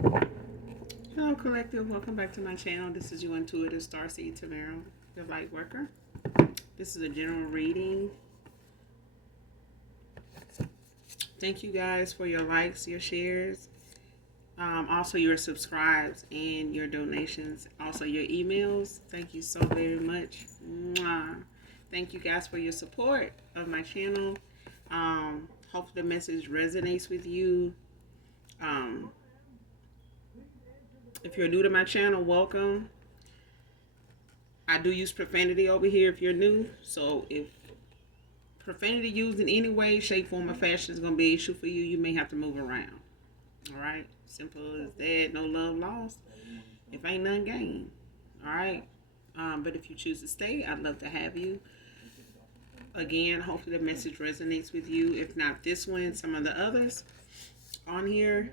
Hello, collective. Welcome back to my channel. This is your intuitive starseed Tamara, the light worker. This is a general reading. Thank you guys for your likes, your shares, also your subscribes and your donations, also your emails. Thank you so very much. Mwah. Thank you guys for your support of my channel. Hope the message resonates with you. If you're new to my channel, welcome. I do use profanity over here if you're new. So if profanity used in any way, shape, form, or fashion is going to be an issue for you, you may have to move around. Alright? Simple as that. No love lost. If ain't none gained. Alright? But if you choose to stay, I'd love to have you. Again, hopefully the message resonates with you. If not this one, some of the others on here.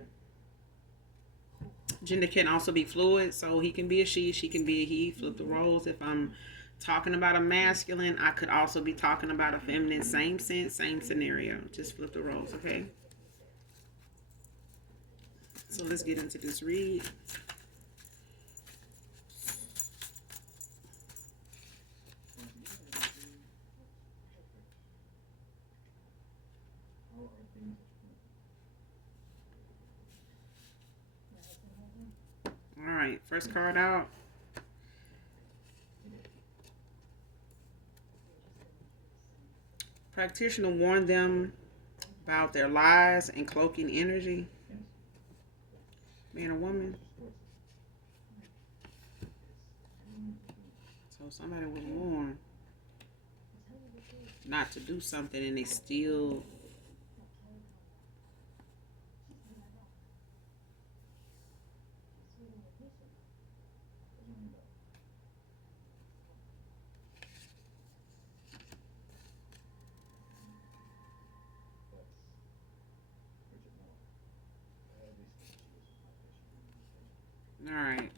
Gender can also be fluid, so he can be a she can be a he. Flip the roles. If I'm talking about a masculine, I could also be talking about a feminine. Same sense, same scenario. Just flip the roles, okay? So let's get into this read. Alright, first card out. Practitioner warned them about their lies and cloaking energy. Man or woman. So somebody was warned not to do something and they still Alright.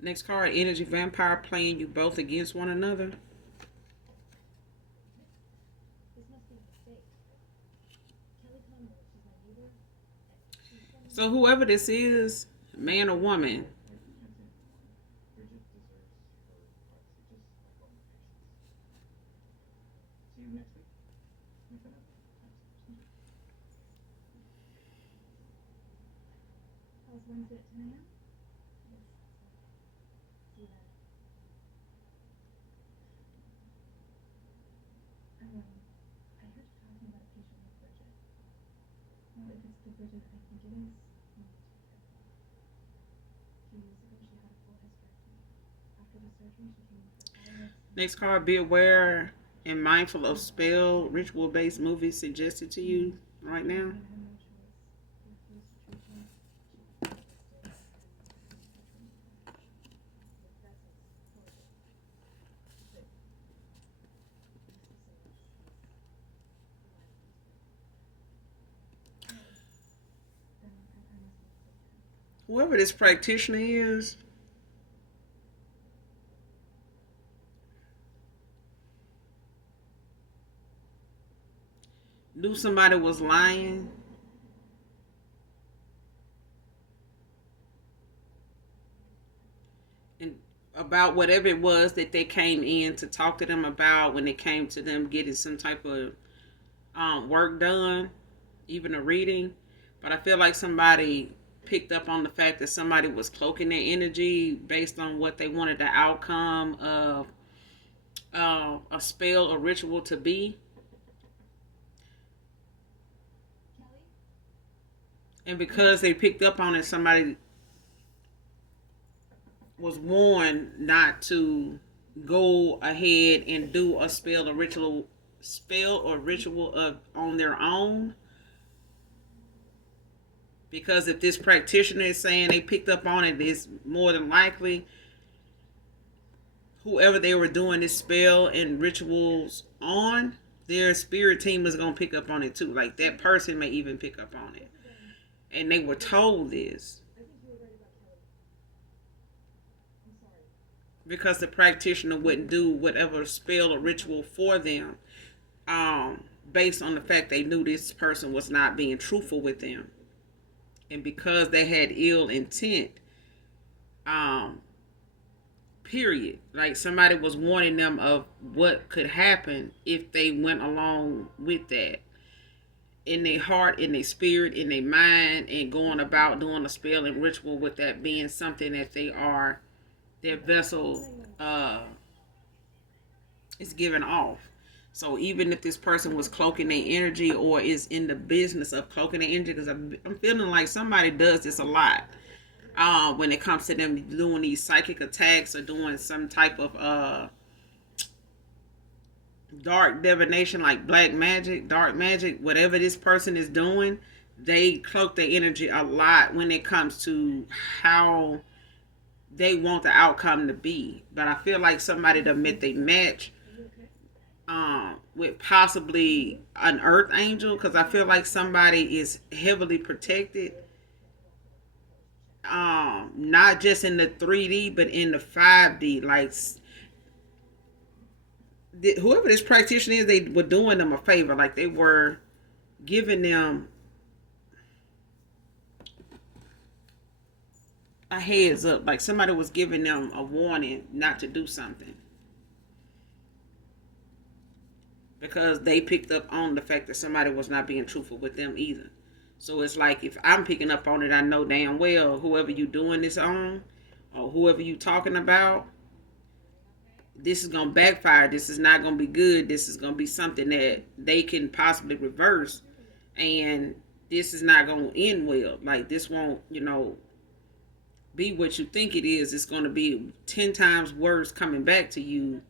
Next card, energy vampire, playing you both against one another. So whoever this is, man or woman, next card, be aware and mindful of spell, ritual-based movies suggested to you right now. Whoever this practitioner is, knew somebody was lying. And about whatever it was that they came in to talk to them about when it came to them getting some type of work done, even a reading. But I feel like somebody picked up on the fact that somebody was cloaking their energy based on what they wanted the outcome of a spell or ritual to be. And because they picked up on it, somebody was warned not to go ahead and do a spell or ritual on their own. Because if this practitioner is saying they picked up on it, it's more than likely whoever they were doing this spell and rituals on, their spirit team is going to pick up on it too. Like that person may even pick up on it. And they were told this. Because the practitioner wouldn't do whatever spell or ritual for them based on the fact they knew this person was not being truthful with them. And because they had ill intent, um, period. Like somebody was warning them of what could happen if they went along with that. In their heart, in their spirit, in their mind, and going about doing a spell and ritual with that being something that they are, their vessel is giving off. So even if this person was cloaking their energy or is in the business of cloaking their energy, because I'm feeling like somebody does this a lot when it comes to them doing these psychic attacks or doing some type of dark divination, like black magic, dark magic, whatever this person is doing, they cloak their energy a lot when it comes to how they want the outcome to be. But I feel like somebody that met they match with possibly an earth angel, because I feel like somebody is heavily protected, not just in the 3D but in the 5D. Like whoever this practitioner is, they were doing them a favor. Like they were giving them a heads up. Like somebody was giving them a warning not to do something, because they picked up on the fact that somebody was not being truthful with them either. So it's like if I'm picking up on it, I know damn well whoever you doing this on or whoever you talking about, this is gonna backfire. This is not gonna be good. This is gonna be something that they can possibly reverse, and this is not gonna end well. Like this won't, be what you think it is. It's gonna be 10 times worse coming back to you.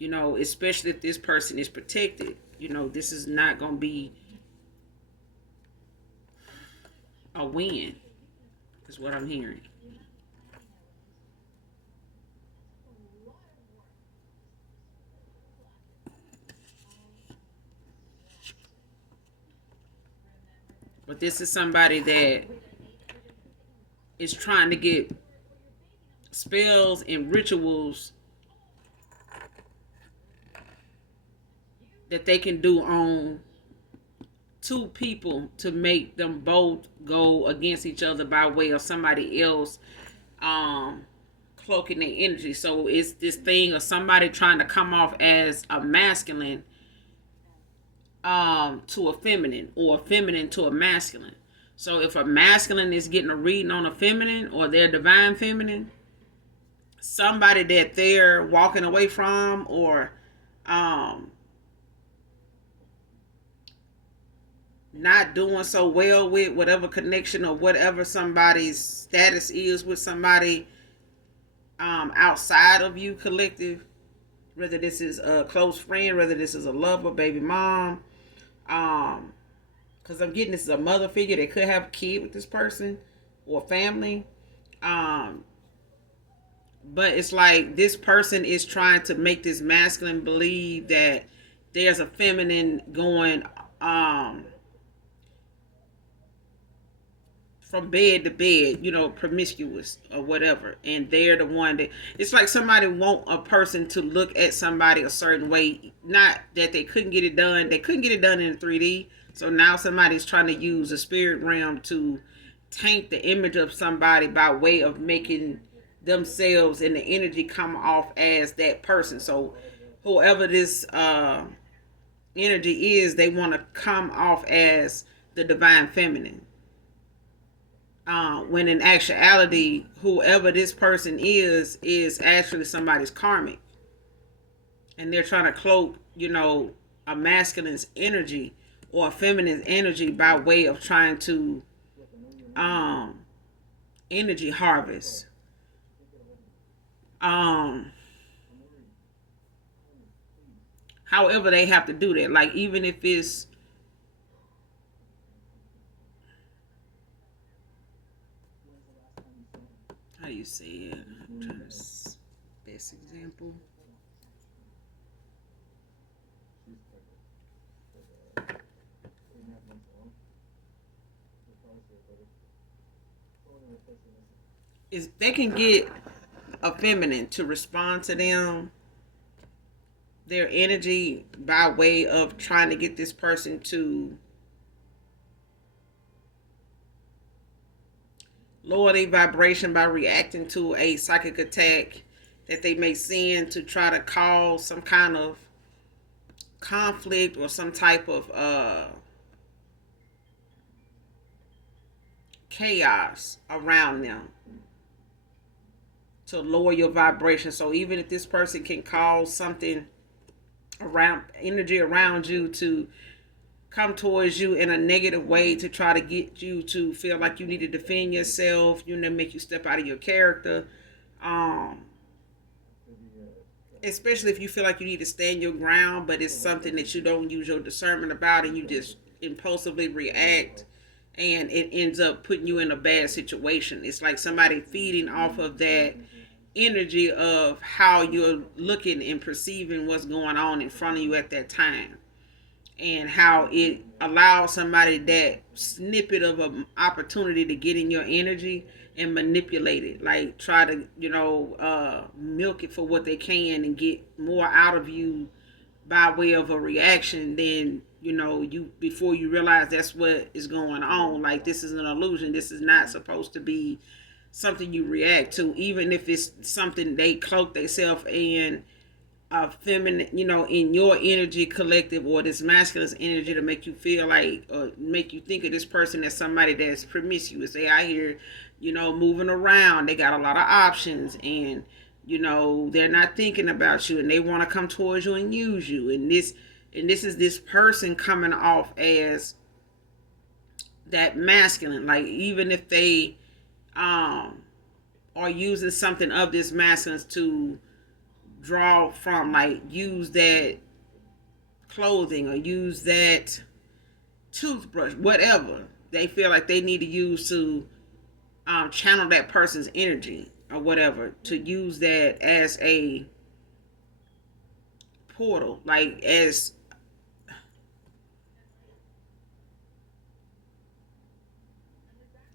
Especially if this person is protected. This is not gonna be a win. Is what I'm hearing. But this is somebody that is trying to get spells and rituals that they can do on two people to make them both go against each other by way of somebody else cloaking their energy. So it's this thing of somebody trying to come off as a masculine to a feminine, or a feminine to a masculine. So if a masculine is getting a reading on a feminine or their divine feminine, somebody that they're walking away from or not doing so well with, whatever connection or whatever somebody's status is with somebody outside of you collective, whether this is a close friend, whether this is a lover, baby mom, because I'm getting this is a mother figure that could have a kid with this person or family. But it's like this person is trying to make this masculine believe that there's a feminine going from bed to bed, promiscuous or whatever. And they're the one that, it's like somebody want a person to look at somebody a certain way. Not that they couldn't get it done. They couldn't get it done in 3D. So now somebody's trying to use the spirit realm to taint the image of somebody by way of making themselves and the energy come off as that person. So whoever this energy is, they want to come off as the divine feminine. When in actuality, whoever this person is actually somebody's karmic. And they're trying to cloak, a masculine's energy or a feminine's energy by way of trying to energy harvest. However they have to do that. Like even if it's how you say it? I'm trying to best example. Is they can get a feminine to respond to them, their energy, by way of trying to get this person to lower their vibration by reacting to a psychic attack that they may send to try to cause some kind of conflict or some type of chaos around them to lower your vibration. So even if this person can cause something around energy around you to come towards you in a negative way to try to get you to feel like you need to defend yourself, make you step out of your character. Um, Especially if you feel like you need to stand your ground, but it's something that you don't use your discernment about and you just impulsively react and it ends up putting you in a bad situation. It's like somebody feeding off of that energy of how you're looking and perceiving what's going on in front of you at that time, and how it allows somebody that snippet of an opportunity to get in your energy and manipulate it, like try to milk it for what they can and get more out of you by way of a reaction than you before you realize that's what is going on. Like, this is an illusion, this is not supposed to be something you react to, even if it's something they cloak themselves in feminine, in your energy collective or this masculine energy to make you feel like, or make you think of this person as somebody that's promiscuous. They out here, moving around. They got a lot of options, and they're not thinking about you, and they want to come towards you and use you. And this is this person coming off as that masculine. Like, even if they are using something of this masculine to draw from, like use that clothing or use that toothbrush, whatever they feel like they need to use to channel that person's energy or whatever, to use that as a portal, like as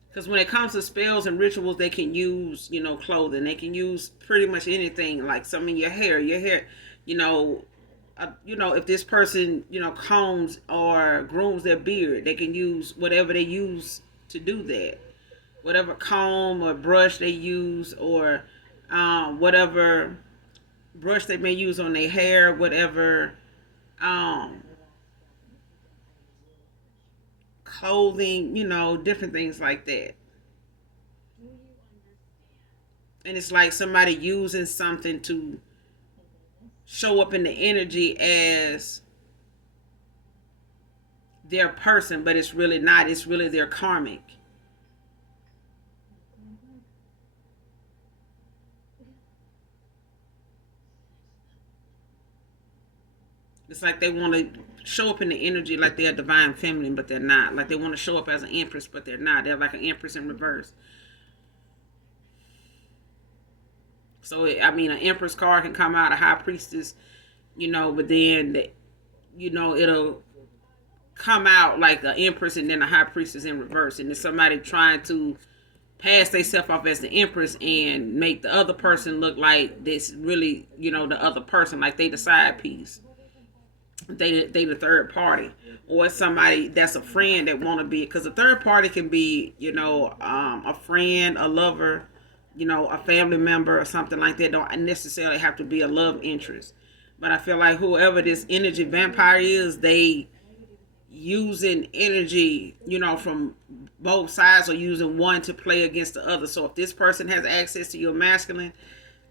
because when it comes to spells and rituals, they can use, clothing. They can use pretty much anything, like some in your hair, if this person, combs or grooms their beard, they can use whatever they use to do that. Whatever comb or brush they use, or whatever brush they may use on their hair, whatever um, clothing, different things like that. And it's like somebody using something to show up in the energy as their person, but it's really not. It's really their karmic. It's like they want to show up in the energy like they're divine feminine, but they're not. Like they want to show up as an empress, but they're not. They're like an empress in reverse. So, an empress card can come out, a high priestess, but then, it'll come out like an empress and then a high priestess in reverse. And there's somebody trying to pass themselves off as the empress and make the other person look like this really, the other person, like they the side piece. They the third party, or somebody that's a friend that want to be, because a third party can be a friend, a lover, a family member or something like that. Don't necessarily have to be a love interest. But I feel like whoever this energy vampire is, they using energy, from both sides, or using one to play against the other. So if this person has access to your masculine,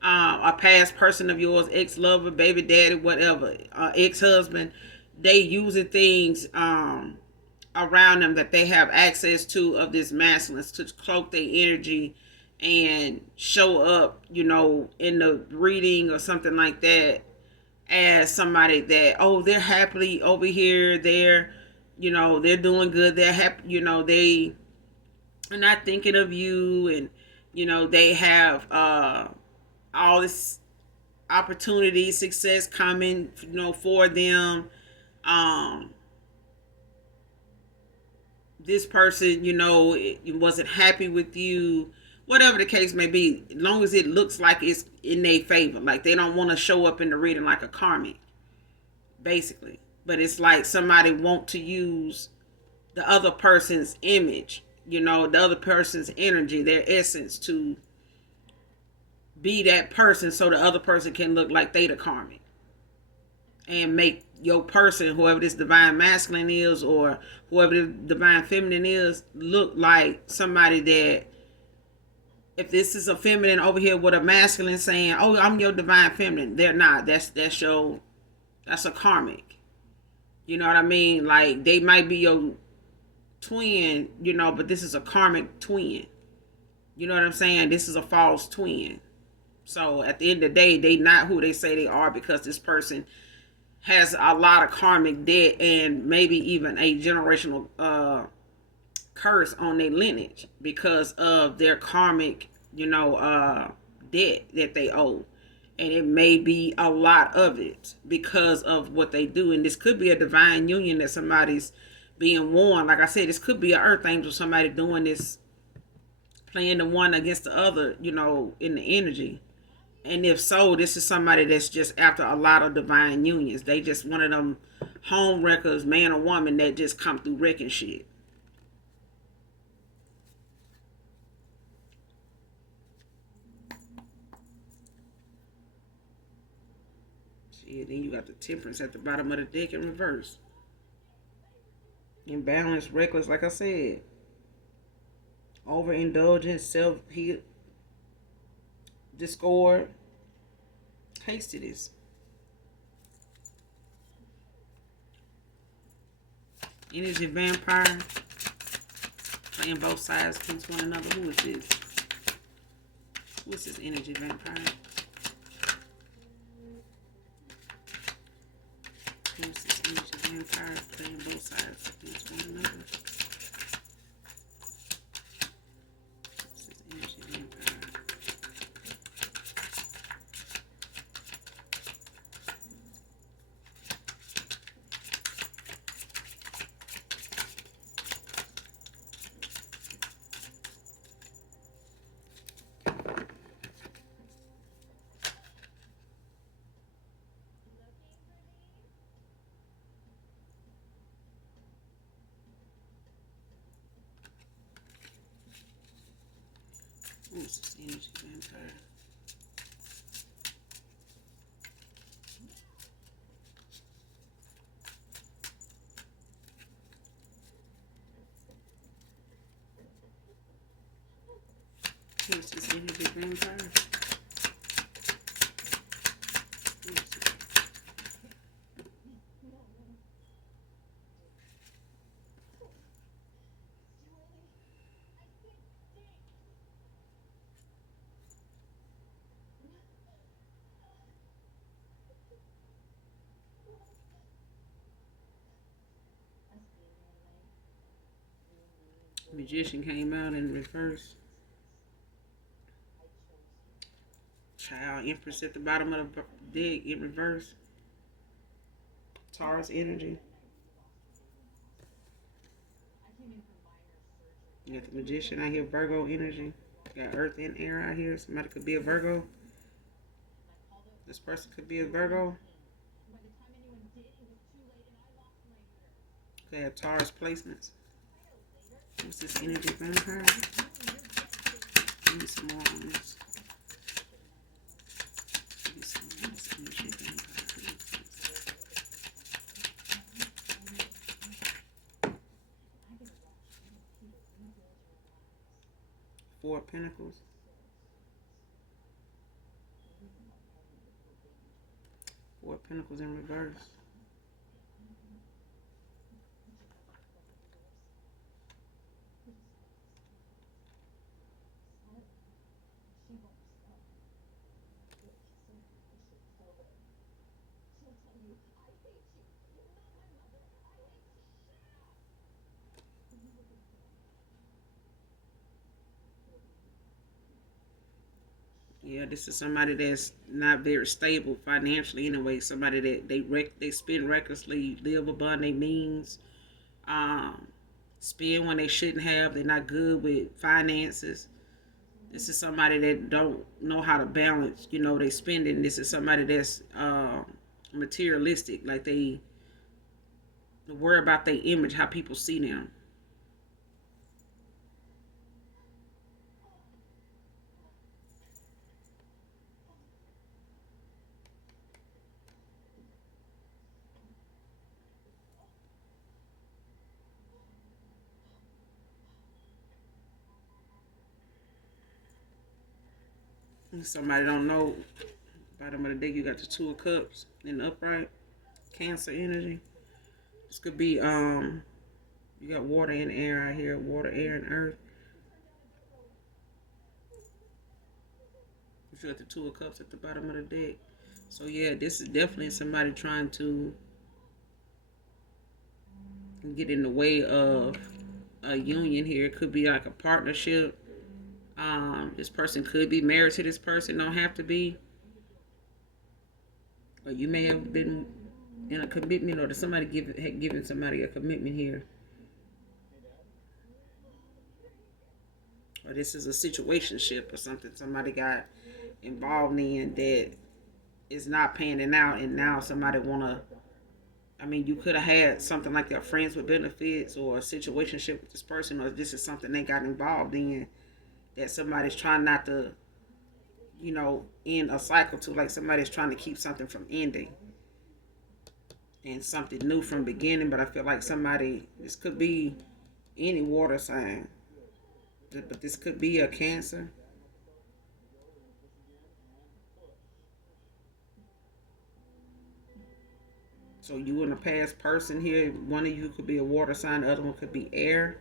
a past person of yours, ex-lover, baby daddy, whatever, ex-husband, they using things around them that they have access to of this masculine to cloak their energy and show up, in the reading or something like that as somebody that, oh, they're happily over here, they're doing good, they're happy, they are not thinking of you, and they have all this opportunity, success coming, for them. This person, it wasn't happy with you, whatever the case may be, as long as it looks like it's in their favor. Like they don't want to show up in the reading like a karmic, basically. But it's like somebody want to use the other person's image the other person's energy, their essence, to be that person so the other person can look like they the karmic. And make your person, whoever this divine masculine is or whoever the divine feminine is, look like somebody that, if this is a feminine over here with a masculine saying, "Oh, I'm your divine feminine," they're not. That's a karmic. You know what I mean? Like, they might be your twin, but this is a karmic twin. You know what I'm saying? This is a false twin. So at the end of the day, they not who they say they are, because this person has a lot of karmic debt and maybe even a generational curse on their lineage because of their karmic, debt that they owe. And it may be a lot of it because of what they do. And this could be a divine union that somebody's being warned. Like I said, this could be an earth angel, somebody doing this, playing the one against the other, in the energy. And if so, this is somebody that's just after a lot of divine unions. They just one of them home wreckers, man or woman, that just come through wrecking shit. Shit, then you got the Temperance at the bottom of the deck in reverse. Imbalanced, reckless, like I said. Overindulgent, self-hate, discord, hastiness. Energy vampire, playing both sides against one another. Who is this? Who is this energy vampire? Who is this energy vampire playing both sides against one another? This is energy vampire. Who's this energy vampire? Who's this energy vampire? Magician came out in reverse. Child Empress at the bottom of the deck in reverse. Taurus energy. You got the Magician out here, Virgo energy. You got Earth and Air out here. Somebody could be a Virgo. This person could be a Virgo. They have Taurus placements. What's this energy vampire? Give me some more on this. Give me some more on this energy vampire. Four of Pentacles. Four of Pentacles in reverse. Yeah, this is somebody that's not very stable financially anyway. Somebody that they spend recklessly, live above their means, spend when they shouldn't have. They're not good with finances. This is somebody that don't know how to balance, they spending. This is somebody that's materialistic, like they worry about their image, how people see them. Somebody don't know. Bottom of the deck, you got the Two of Cups in the upright. Cancer energy. This could be you got water and air out here. Water, air, and earth. You got the Two of Cups at the bottom of the deck. So yeah, this is definitely somebody trying to get in the way of a union here. It could be like a partnership. This person could be married to this person. Don't have to be. Or you may have been in a commitment, or somebody given somebody a commitment here. Or this is a situationship or something somebody got involved in that is not panning out, and now somebody wanna. I mean, you could have had something like that, friends with benefits, or a situationship with this person, or this is something they got involved in that somebody's trying not to, end a cycle to. Like somebody's trying to keep something from ending and something new from beginning. But I feel like this could be any water sign, but this could be a Cancer. So you and a past person here, one of you could be a water sign, the other one could be air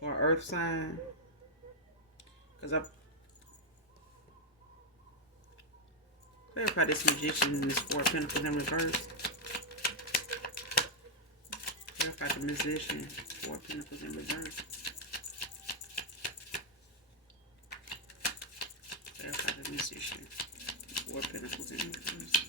or earth sign. Because I clarify this Magician and this Four of Pentacles in reverse. Clarify the Musician, Four of Pentacles in reverse. Clarify the Musician, Four of Pentacles in reverse.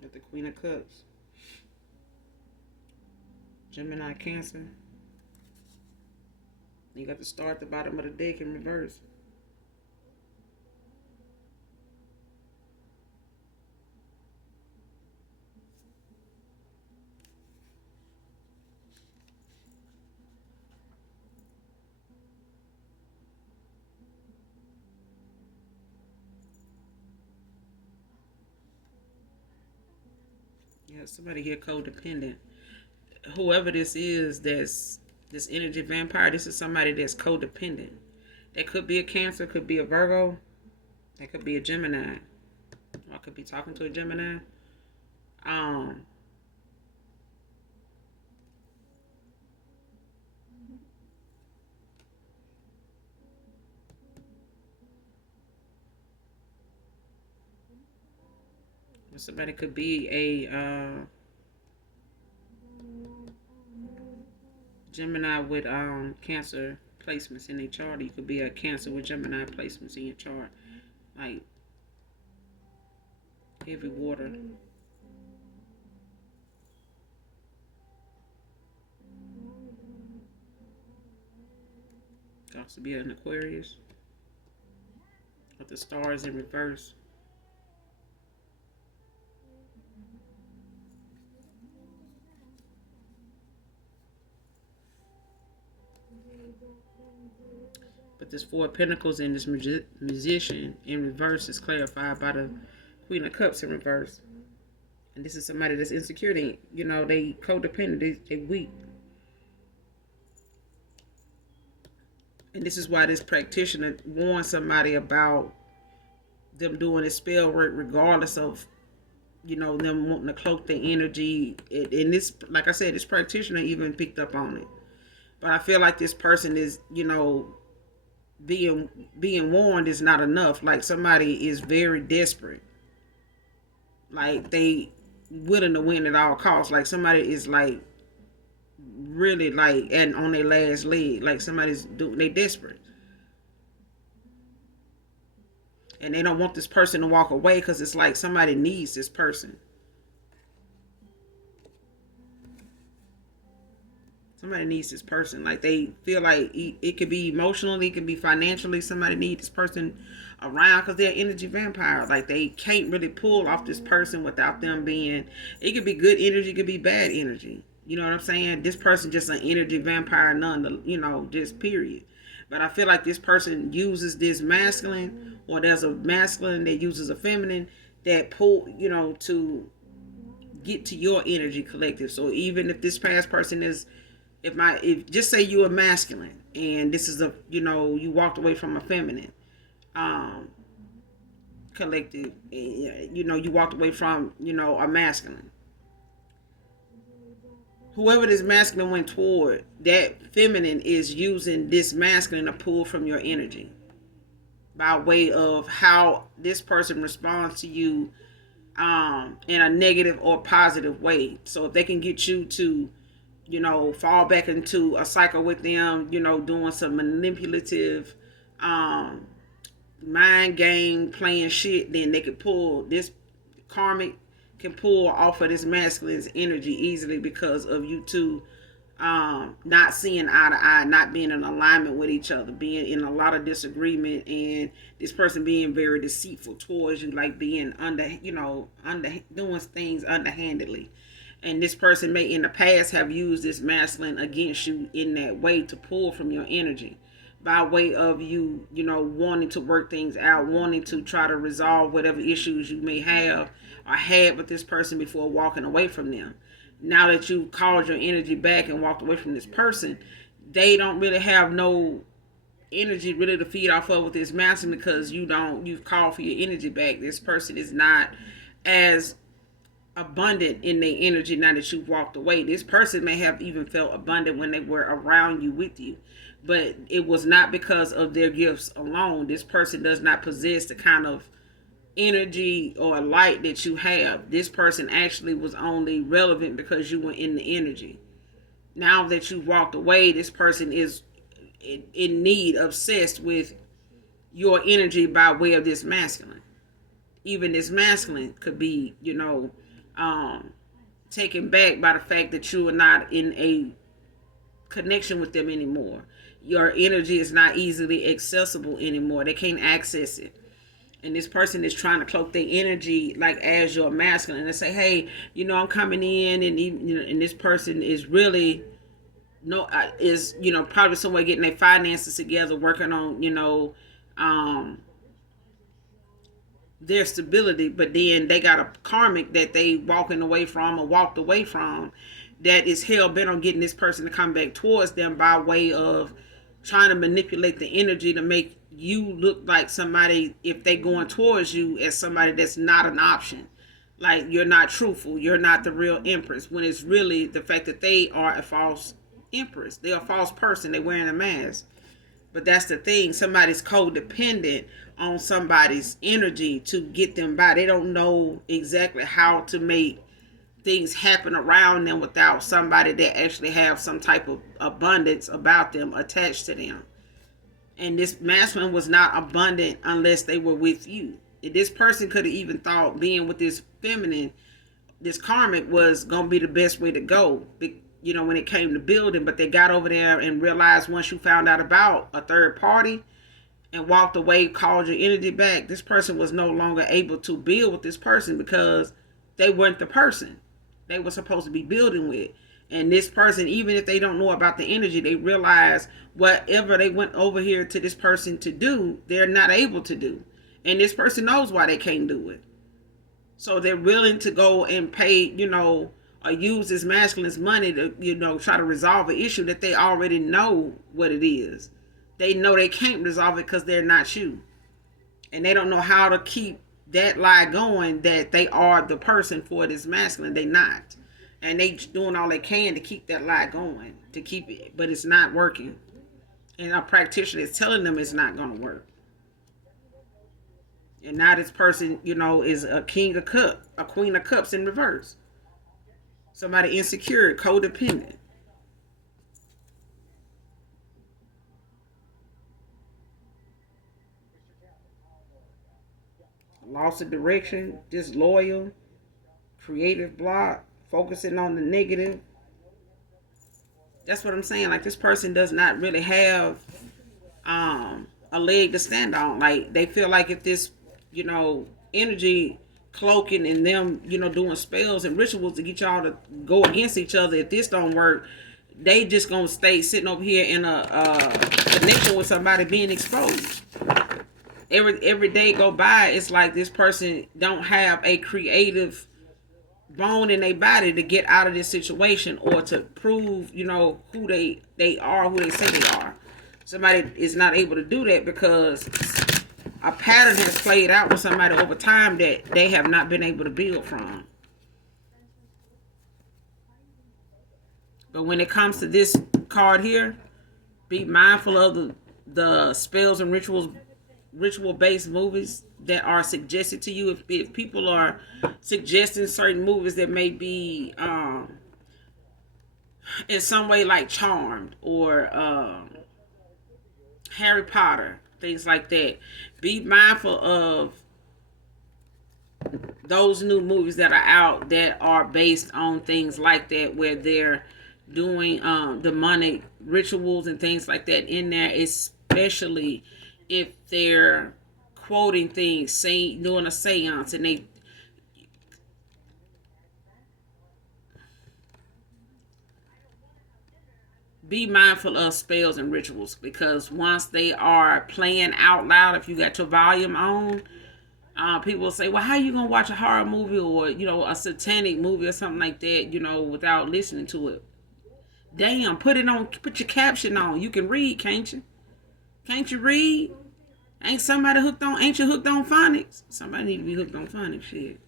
Got the Queen of Cups. Gemini, Cancer. You got the Star at the bottom of the deck in reverse. Yeah, somebody here codependent. Whoever this is, this energy vampire, this is somebody that's codependent. That could be a Cancer, could be a Virgo, that could be a Gemini. Or I could be talking to a Gemini. Somebody could be a Gemini with Cancer placements in their chart. You could be a Cancer with Gemini placements in your chart. Like heavy water. Could also be an Aquarius. With the stars in reverse. But this Four of Pentacles and this Musician in reverse is clarified by the Queen of Cups in reverse. And this is somebody that's insecure. They codependent. They weak. And this is why this practitioner warns somebody about them doing this spell work regardless of, them wanting to cloak their energy. And this, like I said, this practitioner even picked up on it. But I feel like this person is, being warned is not enough. Like somebody is very desperate. Like they willing to win at all costs. Like somebody is like really like and on their last leg. Like they desperate. And they don't want this person to walk away because it's like somebody needs this person. Somebody needs this person. Like they feel like it could be emotionally, it could be financially. Somebody needs this person around because they're energy vampires. Like they can't really pull off this person without them being. It could be good energy, it could be bad energy. You know what I'm saying? This person just an energy vampire, none, just period. But I feel like this person uses this masculine, or there's a masculine that uses a feminine that pull, to get to your energy collective. So even if this past person is, if just say you're a masculine and this is you walked away from a feminine, um, collective, you walked away from, a masculine. Whoever this masculine went toward, that feminine is using this masculine to pull from your energy by way of how this person responds to you, in a negative or positive way. So if they can get you to, fall back into a cycle with them, doing some manipulative, um, mind game playing shit, then they could pull this karmic can pull off of this masculine's energy easily because of you two, not seeing eye to eye, not being in alignment with each other, being in a lot of disagreement, and this person being very deceitful towards you, like being under doing things underhandedly. And this person may in the past have used this masculine against you in that way to pull from your energy by way of you, wanting to work things out, wanting to try to resolve whatever issues you may have or had with this person before walking away from them. Now that you've called your energy back and walked away from this person, they don't really have no energy really to feed off of with this masculine, because you've called for your energy back. This person is not as abundant in their energy now that you've walked away. This person may have even felt abundant when they were around you, with you, but it was not because of their gifts alone. This person does not possess the kind of energy or light that you have. This person actually was only relevant because you were in the energy. Now that you've walked away, this person is in need, obsessed with your energy by way of this masculine. Even this masculine could be, taken back by the fact that you are not in a connection with them anymore. Your energy is not easily accessible anymore. They can't access it. And this person is trying to cloak their energy like as your masculine and say, hey, I'm coming in, and and this person is really probably somewhere getting their finances together, working on their stability, but then they got a karmic that they walking away from or walked away from that is hell bent on getting this person to come back towards them by way of trying to manipulate the energy to make you look like somebody, if they going towards you, as somebody that's not an option. Like you're not truthful, you're not the real empress, when it's really the fact that they are a false empress. They're a false person, they're wearing a mask. But that's the thing, somebody's codependent on somebody's energy to get them by. They don't know exactly how to make things happen around them without somebody that actually have some type of abundance about them attached to them. And this masculine was not abundant unless they were with you. This person could have even thought being with this feminine, this karmic, was going to be the best way to go, when it came to building. But they got over there and realized once you found out about a third party and walked away, called your energy back, this person was no longer able to build with this person because they weren't the person they were supposed to be building with. And this person, even if they don't know about the energy, they realize whatever they went over here to this person to do, they're not able to do. And this person knows why they can't do it. So they're willing to go and pay, or use this masculine's money to, try to resolve an issue that they already know what it is. They know they can't resolve it because they're not you. And they don't know how to keep that lie going that they are the person for this masculine. They not. And they doing all they can to keep that lie going, to keep it, but it's not working. And a practitioner is telling them it's not going to work. And now this person, is a king of cups, a queen of cups in reverse. Somebody insecure, codependent. Loss of direction, disloyal, creative block, focusing on the negative. That's what I'm saying. Like this person does not really have a leg to stand on. Like they feel like if this, energy cloaking and them, doing spells and rituals to get y'all to go against each other. If this don't work, they just gonna stay sitting over here in a connection with somebody being exposed. Every day go by, it's like this person don't have a creative bone in their body to get out of this situation or to prove, who they are, who they say they are. Somebody is not able to do that because a pattern has played out with somebody over time that they have not been able to build from. But when it comes to this card here, be mindful of the spells and ritual based movies that are suggested to you. If people are suggesting certain movies that may be in some way like Charmed or Harry Potter, things like that, be mindful of those new movies that are out that are based on things like that, where they're doing demonic rituals and things like that in there, especially if they're quoting things, saying, doing a seance, and they be mindful of spells and rituals, because once they are playing out loud, if you got your volume on, people will say, well, how you gonna watch a horror movie or a satanic movie or something like that, without listening to it? Damn, put it on, put your caption on. You can read, can't you? Can't you read? Ain't you hooked on phonics? Somebody need to be hooked on phonics, shit.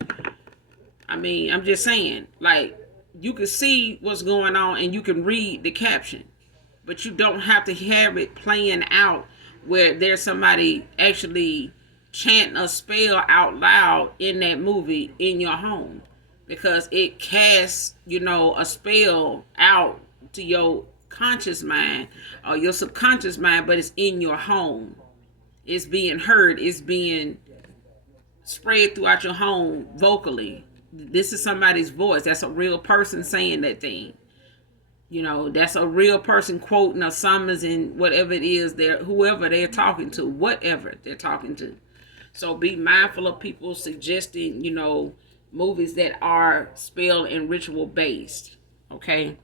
I mean, I'm just saying, like, you can see what's going on and you can read the caption, but you don't have to have it playing out where there's somebody actually chanting a spell out loud in that movie in your home, because it casts, a spell out to your conscious mind or your subconscious mind, but it's in your home. It's being heard. It's being spread throughout your home vocally. This is somebody's voice. That's a real person saying that thing. That's a real person quoting a summons and whatever it is, whoever they're talking to, whatever they're talking to. So be mindful of people suggesting, movies that are spell and ritual based. Okay?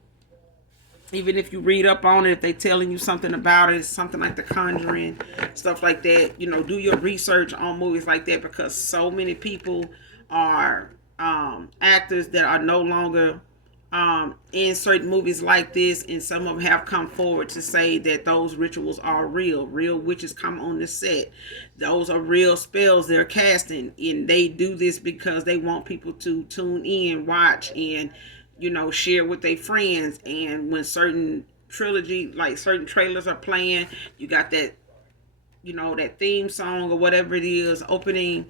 Even if you read up on it, if they're telling you something about it, something like The Conjuring, stuff like that, do your research on movies like that, because so many people are actors that are no longer in certain movies like this, and some of them have come forward to say that those rituals are real. Real witches come on the set. Those are real spells they're casting, and they do this because they want people to tune in, watch, and share with their friends. And when certain certain trailers are playing, you got that, that theme song or whatever it is, opening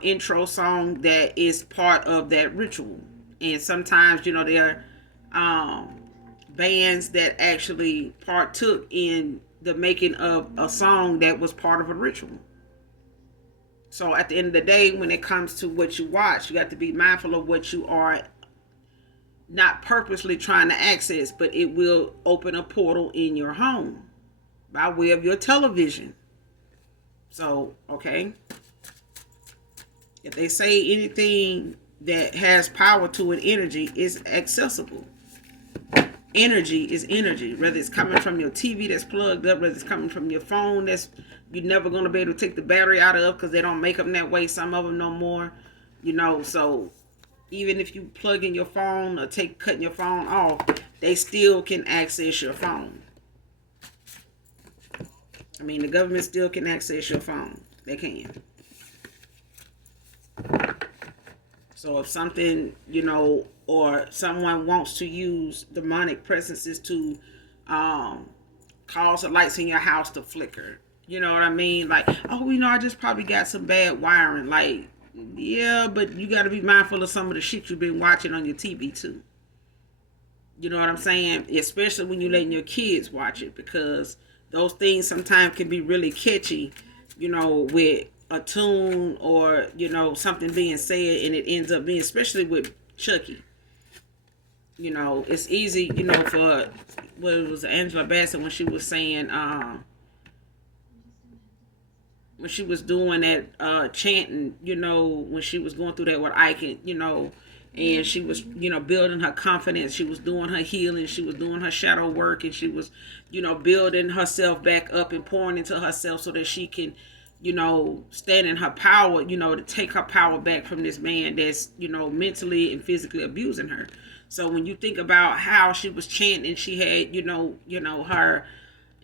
intro song that is part of that ritual. And sometimes, there are bands that actually partook in the making of a song that was part of a ritual. So at the end of the day, when it comes to what you watch, you got to be mindful of what you are not purposely trying to access, but it will open a portal in your home by way of your television. So, okay. If they say anything that has power to it, energy is accessible. Energy is energy, whether it's coming from your TV that's plugged up, whether it's coming from your phone that's you're never going to be able to take the battery out of, because they don't make them that way, some of them no more, so even if you plug in your phone or cutting your phone off, they still can access your phone. I mean, the government still can access your phone. They can. So if something, or someone wants to use demonic presences to cause the lights in your house to flicker, you know what I mean? Like, oh, I just probably got some bad wiring. Like, yeah, but you got to be mindful of some of the shit you've been watching on your TV too. You know what I'm saying? Especially when you're letting your kids watch it, because those things sometimes can be really catchy, with a tune or, something being said, and it ends up being, especially with Chucky. It's easy, for, what it was Angela Bassett when she was saying, when she was doing that chanting, when she was going through that with Ike, and she was, building her confidence. She was doing her healing. She was doing her shadow work, and she was, building herself back up and pouring into herself so that she can, stand in her power, to take her power back from this man that's, mentally and physically abusing her. So when you think about how she was chanting, she had, her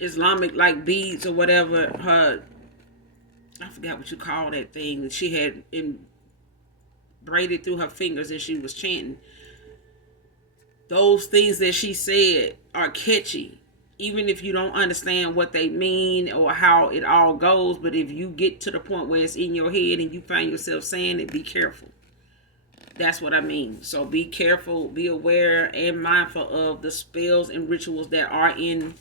Islamic like beads or whatever, her, I forgot what you call that thing that she had braided through her fingers and she was chanting. Those things that she said are catchy, even if you don't understand what they mean or how it all goes. But if you get to the point where it's in your head and you find yourself saying it, be careful. That's what I mean. So be careful, be aware, and mindful of the spells and rituals that are in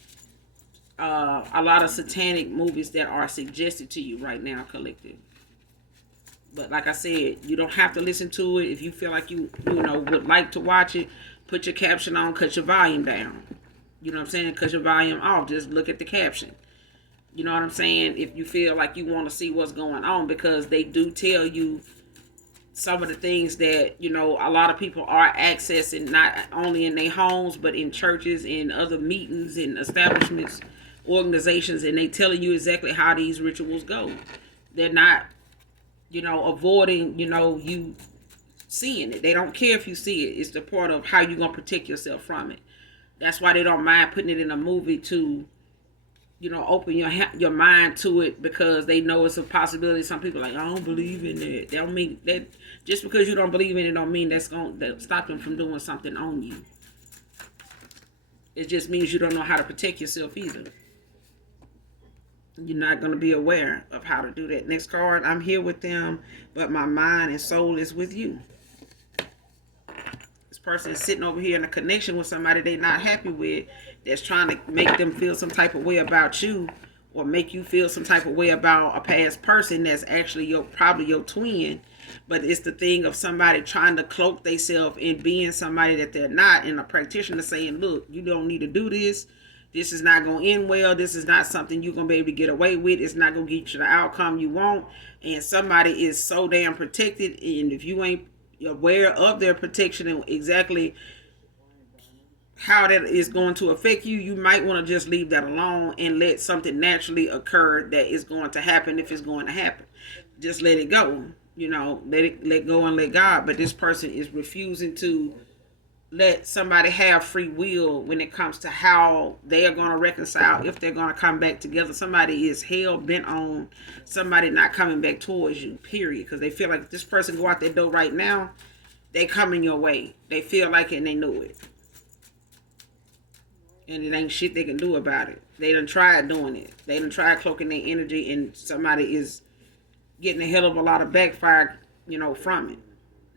a lot of satanic movies that are suggested to you right now, collective. But like I said, you don't have to listen to it. If you feel like you would like to watch it, put your caption on, cut your volume down. You know what I'm saying? Cut your volume off. Just look at the caption. You know what I'm saying? If you feel like you want to see what's going on, because they do tell you some of the things that, a lot of people are accessing, not only in their homes, but in churches, in other meetings, in establishments, organizations, and they telling you exactly how these rituals go. They're not, avoiding, you seeing it. They don't care if you see it. It's the part of how you're going to protect yourself from it. That's why they don't mind putting it in a movie to, open your mind to it, because they know it's a possibility. Some people are like, I don't believe in that. They don't mean that. Just because you don't believe in it don't mean that's going to stop them from doing something on you. It just means you don't know how to protect yourself either. You're not going to be aware of how to do that. Next card, I'm here with them, but my mind and soul is with you. This person is sitting over here in a connection with somebody they're not happy with, that's trying to make them feel some type of way about you, or make you feel some type of way about a past person that's actually probably your twin. But it's the thing of somebody trying to cloak themselves in being somebody that they're not, and a practitioner saying, look, you don't need to do this. This is not going to end well. This is not something you're going to be able to get away with. It's not going to get you the outcome you want. And somebody is so damn protected, and if you ain't aware of their protection and exactly how that is going to affect you, you might want to just leave that alone and let something naturally occur that is going to happen. If it's going to happen, just let it go. Let go and let God. But this person is refusing to let somebody have free will when it comes to how they are going to reconcile, if they're going to come back together. Somebody is hell bent on somebody not coming back towards you, period. Because they feel like if this person go out their door right now, they coming your way. They feel like it and they know it. And it ain't shit they can do about it. They done tried doing it. They done tried cloaking their energy, and somebody is getting a hell of a lot of backfire, from it.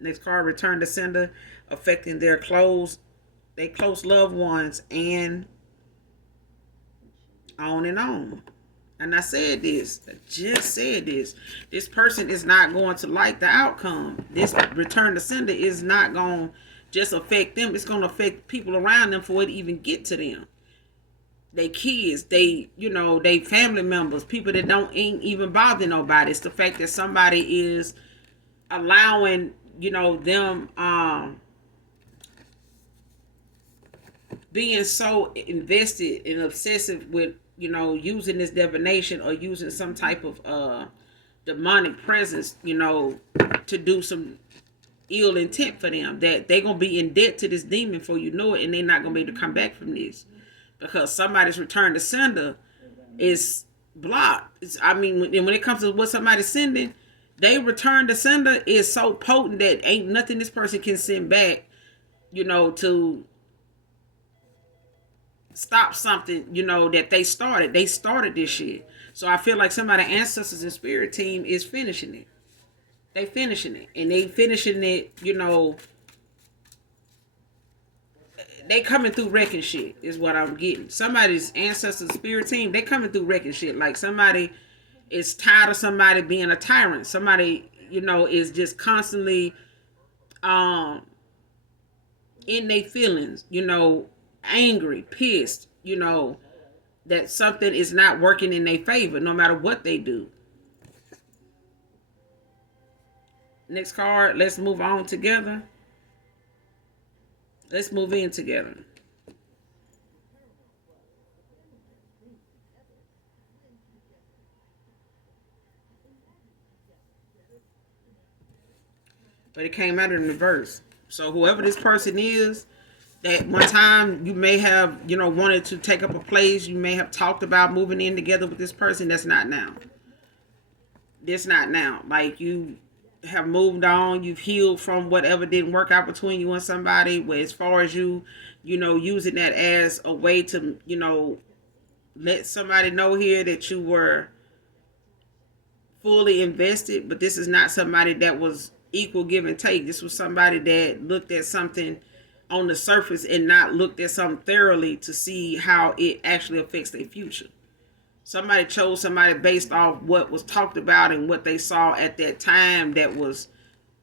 Next card, return to sender, affecting their close loved ones, and on and on. And I said this, I just said this. This person is not going to like the outcome. This return to sender is not going to just affect them. It's going to affect people around them for it to even get to them. They kids, they family members, people that ain't even bother nobody. It's the fact that somebody is allowing, them being so invested and obsessive with, using this divination or using some type of demonic presence, to do some ill intent for them, that they're going to be in debt to this demon before you know it, and they're not going to be able to come back from this. Because somebody's return to sender is blocked. When it comes to what somebody's sending, they return to sender is so potent that ain't nothing this person can send back, to stop something, that they started. They started this shit. So I feel like somebody's ancestors and spirit team is finishing it. They finishing it. And they finishing it, they coming through wrecking shit is what I'm getting. Somebody's ancestors spirit team, they coming through wrecking shit. Like somebody is tired of somebody being a tyrant. Somebody, is just constantly in their feelings, angry, pissed, that something is not working in their favor no matter what they do. Next card, let's move on together. Let's move in together. But it came out in reverse. So whoever this person is, that one time you may have, wanted to take up a place, you may have talked about moving in together with this person, that's not now. That's not now. Like, you have moved on, you've healed from whatever didn't work out between you and somebody, where as far as you, using that as a way to, let somebody know here that you were fully invested, but this is not somebody that was equal give and take. This was somebody that looked at something on the surface and not looked at something thoroughly to see how it actually affects their future. Somebody chose somebody based off what was talked about and what they saw at that time that was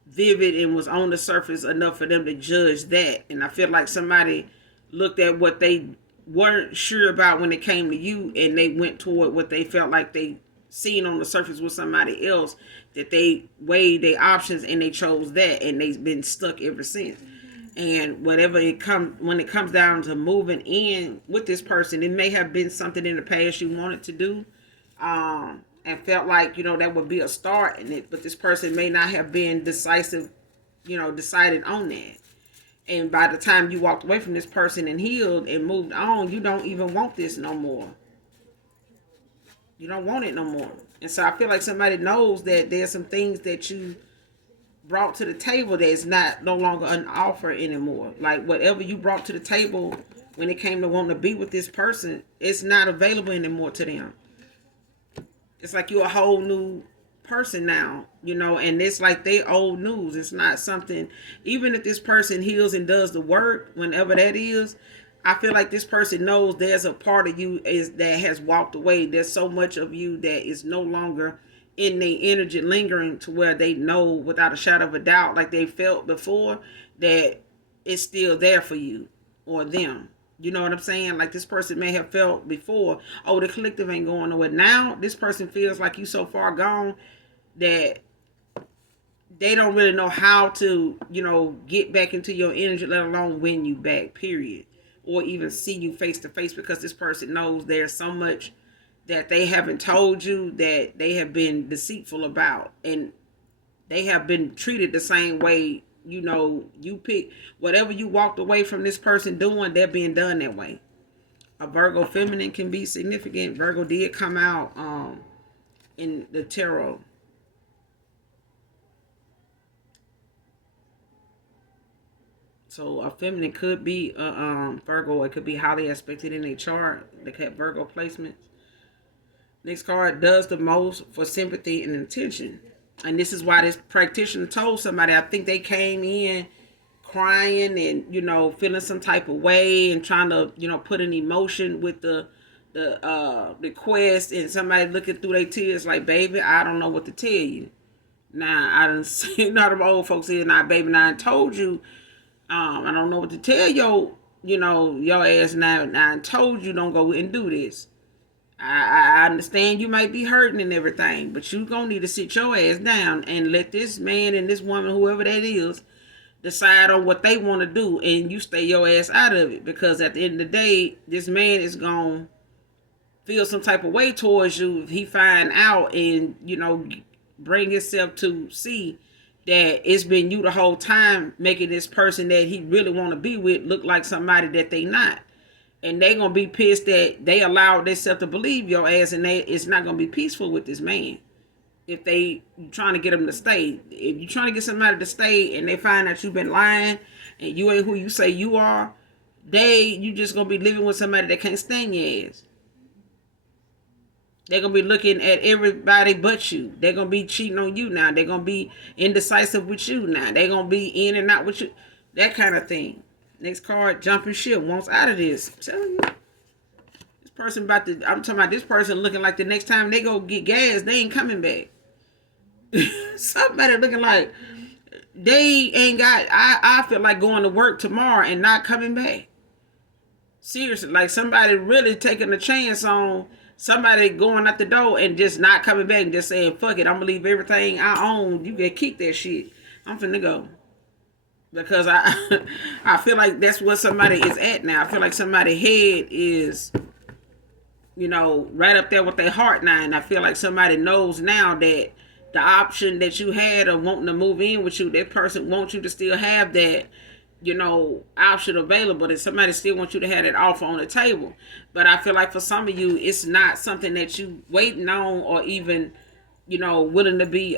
vivid and was on the surface enough for them to judge that. And I feel like somebody looked at what they weren't sure about when it came to you, and they went toward what they felt like they seen on the surface with somebody else, that they weighed their options and they chose that, and they've been stuck ever since. And whatever when it comes down to moving in with this person, it may have been something in the past you wanted to do, and felt like, that would be a start in it, but this person may not have been decisive, decided on that. And by the time you walked away from this person and healed and moved on, you don't even want this no more. You don't want it no more. And so I feel like somebody knows that there's some things that you brought to the table that's no longer an offer anymore. Like, whatever you brought to the table when it came to wanting to be with this person, it's not available anymore to them. It's like you're a whole new person now, and it's like they old news. It's not something, even if this person heals and does the work, whenever that is, I feel like this person knows there's a part of you that has walked away. There's so much of you that is no longer in their energy lingering, to where they know without a shadow of a doubt, like they felt before, that it's still there for you or them. You know what I'm saying? Like, this person may have felt before, oh, the collective ain't going nowhere. Now this person feels like you so far gone that they don't really know how to, get back into your energy, let alone win you back, period. Or even see you face to face, because this person knows there's so much that they haven't told you, that they have been deceitful about, and they have been treated the same way. You pick whatever you walked away from this person doing, they're being done that way. A Virgo feminine can be significant. Virgo did come out in the tarot. So a feminine could be Virgo. It could be highly aspected in a chart. They have Virgo placements. Next card, does the most for sympathy and attention. And this is why this practitioner told somebody, I think they came in crying and, feeling some type of way and trying to, put an emotion with the request, and somebody looking through their tears like, baby, I don't know what to tell you. Now, I done seen them old folks here, now, baby, now I told you, I don't know what to tell your ass now. I told you don't go and do this. I understand you might be hurting and everything, but you gonna need to sit your ass down and let this man and this woman, whoever that is, decide on what they want to do, and you stay your ass out of it, because at the end of the day, this man is gonna feel some type of way towards you if he find out and, bring himself to see that it's been you the whole time, making this person that he really want to be with look like somebody that they not. And they gonna be pissed that they allowed themselves to believe your ass, and it's not gonna be peaceful with this man. If they trying to get them to stay, if you trying to get somebody to stay and they find out you've been lying and you ain't who you say you are, you just gonna be living with somebody that can't stand your ass. They're gonna be looking at everybody but you. They're gonna be cheating on you now. They're gonna be indecisive with you now. They're gonna be in and out with you, that kind of thing. Next card, jumping ship, wants out of this. I'm telling you. This person I'm talking about this person looking like the next time they go get gas, they ain't coming back. Somebody looking like they ain't got, I feel like going to work tomorrow and not coming back. Seriously, like somebody really taking a chance on somebody going out the door and just not coming back and just saying, fuck it, I'm gonna leave everything I own. You can kick that shit. I'm finna go. Because I I feel like that's where somebody is at now. I feel like somebody's head is, right up there with their heart now. And I feel like somebody knows now that the option that you had of wanting to move in with you, that person wants you to still have that, option available. That somebody still wants you to have that offer on the table. But I feel like for some of you, it's not something that you waiting on or even, willing to be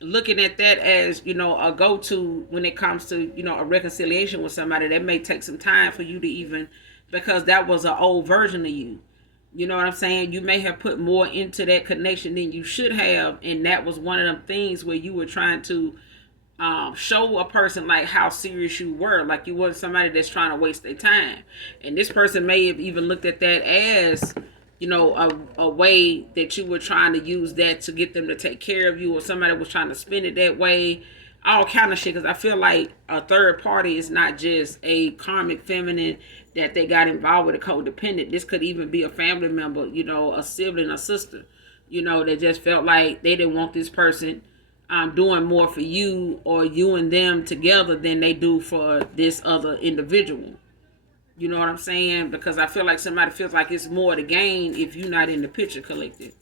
looking at that as a go-to when it comes to a reconciliation with somebody. That may take some time for you to even, because that was an old version of you. You know what I'm saying? You may have put more into that connection than you should have, and that was one of them things where you were trying to show a person like how serious you were, like you wasn't somebody that's trying to waste their time. And this person may have even looked at that as a way that you were trying to use that to get them to take care of you, or somebody was trying to spin it that way, all kind of shit. Because I feel like a third party is not just a karmic feminine that they got involved with a codependent. This could even be a family member, a sibling, a sister, that just felt like they didn't want this person doing more for you or you and them together than they do for this other individual. You know what I'm saying? Because I feel like somebody feels like it's more to gain if you're not in the picture collected.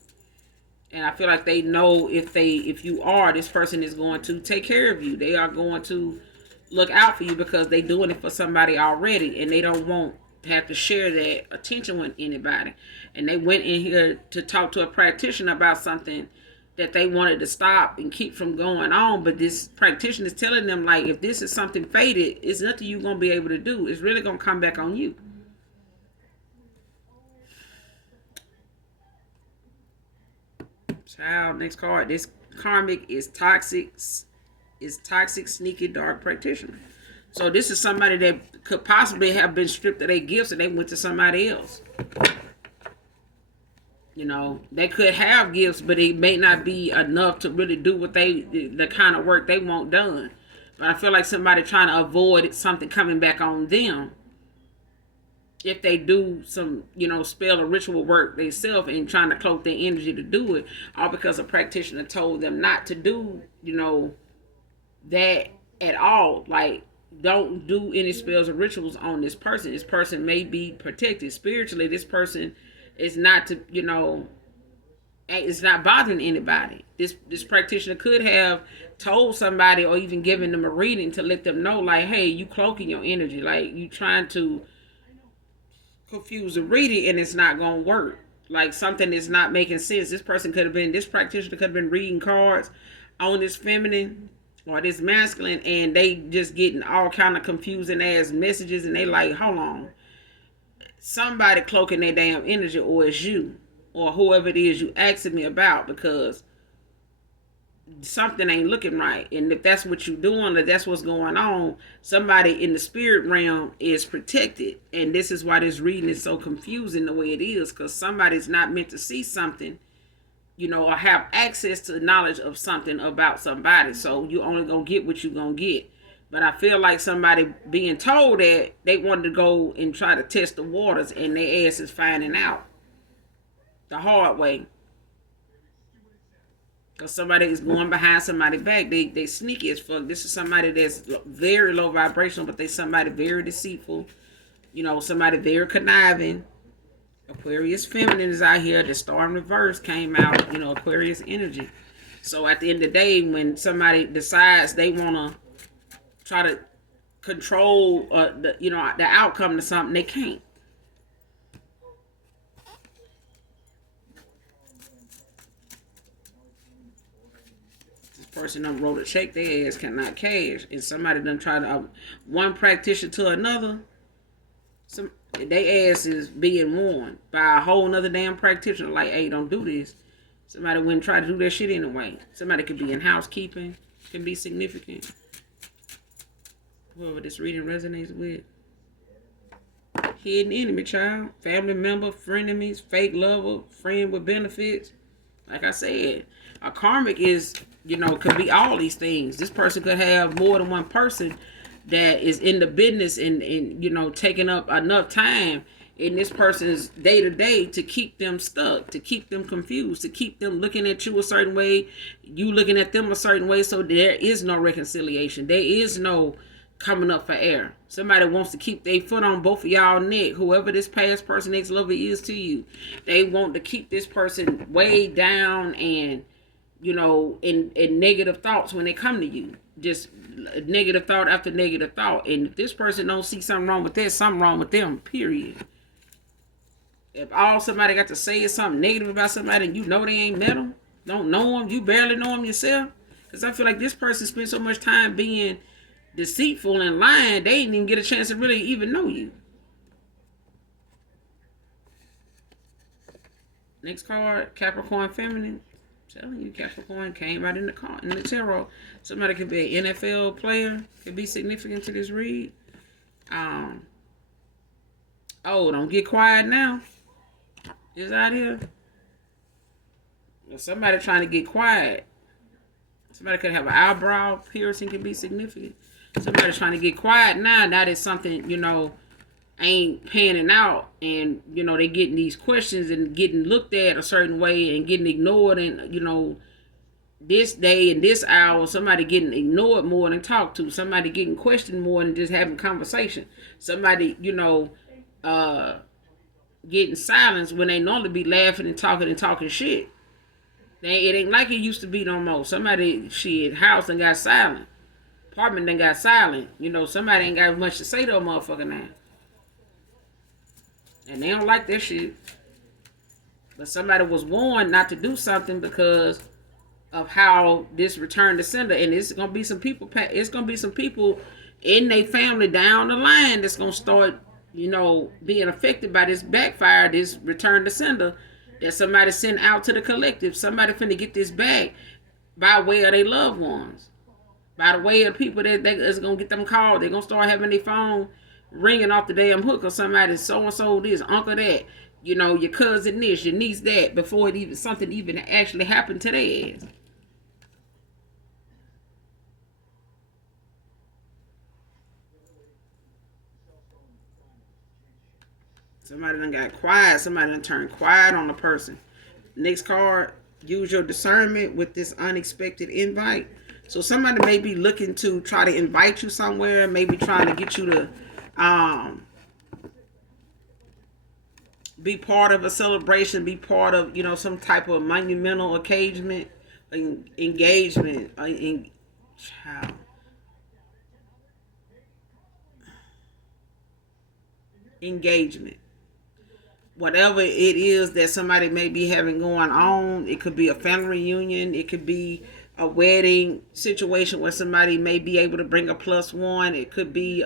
And I feel like they know if you are, this person is going to take care of you. They are going to look out for you because they doing it for somebody already, and they don't want to have to share that attention with anybody. And they went in here to talk to a practitioner about something that they wanted to stop and keep from going on, but this practitioner is telling them, like, if this is something fated, it's nothing you're going to be able to do. It's really going to come back on you. Child, next card. This karmic is toxic, sneaky, dark practitioner. So this is somebody that could possibly have been stripped of their gifts and they went to somebody else. They could have gifts, but it may not be enough to really do what the kind of work they want done. But I feel like somebody trying to avoid something coming back on them if they do some, spell or ritual work themselves and trying to cloak their energy to do it, all because a practitioner told them not to do, that at all. Like, don't do any spells or rituals on this person. This person may be protected spiritually. This person is not to, it's not bothering anybody. This practitioner could have told somebody or even given them a reading to let them know, like, hey, you cloaking your energy. Like, you trying to confuse the reading and it's not going to work. Like, something is not making sense. This practitioner could have been reading cards on this feminine or this masculine, and they just getting all kind of confusing ass messages, and they like, hold on. Somebody cloaking their damn energy, or it's you, or whoever it is you asking me about, because something ain't looking right. And if that's what you're doing, or that's what's going on, somebody in the spirit realm is protected. And this is why this reading is so confusing the way it is, because somebody's not meant to see something, or have access to the knowledge of something about somebody. So you only gonna get what you gonna get. But I feel like somebody being told that they wanted to go and try to test the waters, and their ass is finding out the hard way. Because somebody is going behind somebody's back. They sneaky as fuck. This is somebody that's very low vibrational, but they somebody very deceitful. Somebody very conniving. Aquarius feminine is out here. The star in reverse came out. Aquarius energy. So at the end of the day, when somebody decides they want to try to control the outcome to something, they can't. This person done wrote a check their ass cannot cash, and somebody done try to one practitioner to another. They ass is being warned by a whole nother damn practitioner, like, hey, don't do this. Somebody wouldn't try to do that shit anyway. Somebody could be in housekeeping, can be significant. Whoever this reading resonates with. Hidden enemy, child. Family member, frenemies, fake lover, friend with benefits. Like I said, a karmic is, could be all these things. This person could have more than one person that is in the business and taking up enough time in this person's day to day to keep them stuck, to keep them confused, to keep them looking at you a certain way, you looking at them a certain way. So there is no reconciliation. There is no coming up for air. Somebody wants to keep their foot on both of y'all neck. Whoever this past person, ex-lover is to you, they want to keep this person way down and, you know, in negative thoughts when they come to you. Just negative thought after negative thought. And if this person don't see something wrong with that, something wrong with them, period. If all somebody got to say is something negative about somebody and you know they ain't met them, don't know them, you barely know them yourself. Because I feel like this person spent so much time being deceitful and lying, they didn't even get a chance to really even know you. Next card, Capricorn Feminine. I'm telling you, Capricorn came out in the tarot. Somebody could be an NFL player, could be significant to this read. Oh, don't get quiet now. Is out here. Somebody trying to get quiet. Somebody could have an eyebrow piercing, can be significant. Somebody's trying to get quiet now. That is something, you know, ain't panning out. And, you know, they getting these questions and getting looked at a certain way and getting ignored. And, you know, this day and this hour, somebody getting ignored more than talked to. Somebody getting questioned more than just having conversation. Somebody, you know, getting silenced when they normally be laughing and talking shit. It ain't like it used to be no more. Somebody, shit, house and got silent. Apartment done got silent. You know, somebody ain't got much to say to a motherfucker now. And they don't like that shit. But somebody was warned not to do something because of how this return to sender. And it's gonna be some people. It's gonna be some people in their family down the line that's gonna start, you know, being affected by this backfire, this return to sender that somebody sent out to the collective. Somebody finna get this back by way of their loved ones. By the way of the people that is going to get them called. They're going to start having their phone ringing off the damn hook or somebody so-and-so this, uncle that, you know, your cousin this, your niece that, before it even something even actually happened to their ass. Somebody done got quiet. Somebody done turned quiet on the person. Next card, use your discernment with this unexpected invite. So somebody may be looking to try to invite you somewhere, maybe trying to get you to be part of a celebration, be part of, you know, some type of monumental engagement, engagement. Whatever it is that somebody may be having going on, it could be a family reunion, it could be a wedding situation where somebody may be able to bring a +1. It could be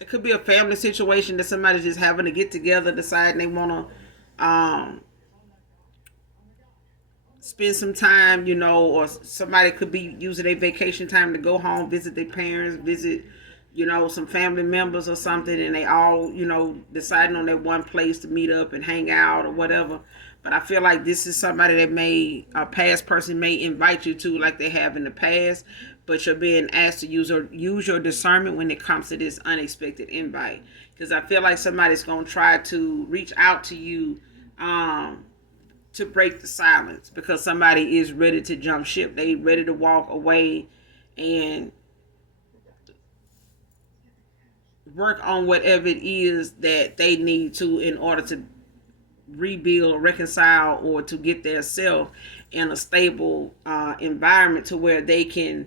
it could be a family situation that somebody's just having to get together, deciding they want to spend some time, you know, or somebody could be using their vacation time to go home, visit their parents, visit, you know, some family members or something, and they all, you know, deciding on that one place to meet up and hang out or whatever. But I feel like this is somebody that a past person may invite you to, like they have in the past, but you're being asked to use your discernment when it comes to this unexpected invite. Because I feel like somebody's going to try to reach out to you to break the silence, because somebody is ready to jump ship. They ready to walk away and work on whatever it is that they need to in order to rebuild or reconcile, or to get their self in a stable environment to where they can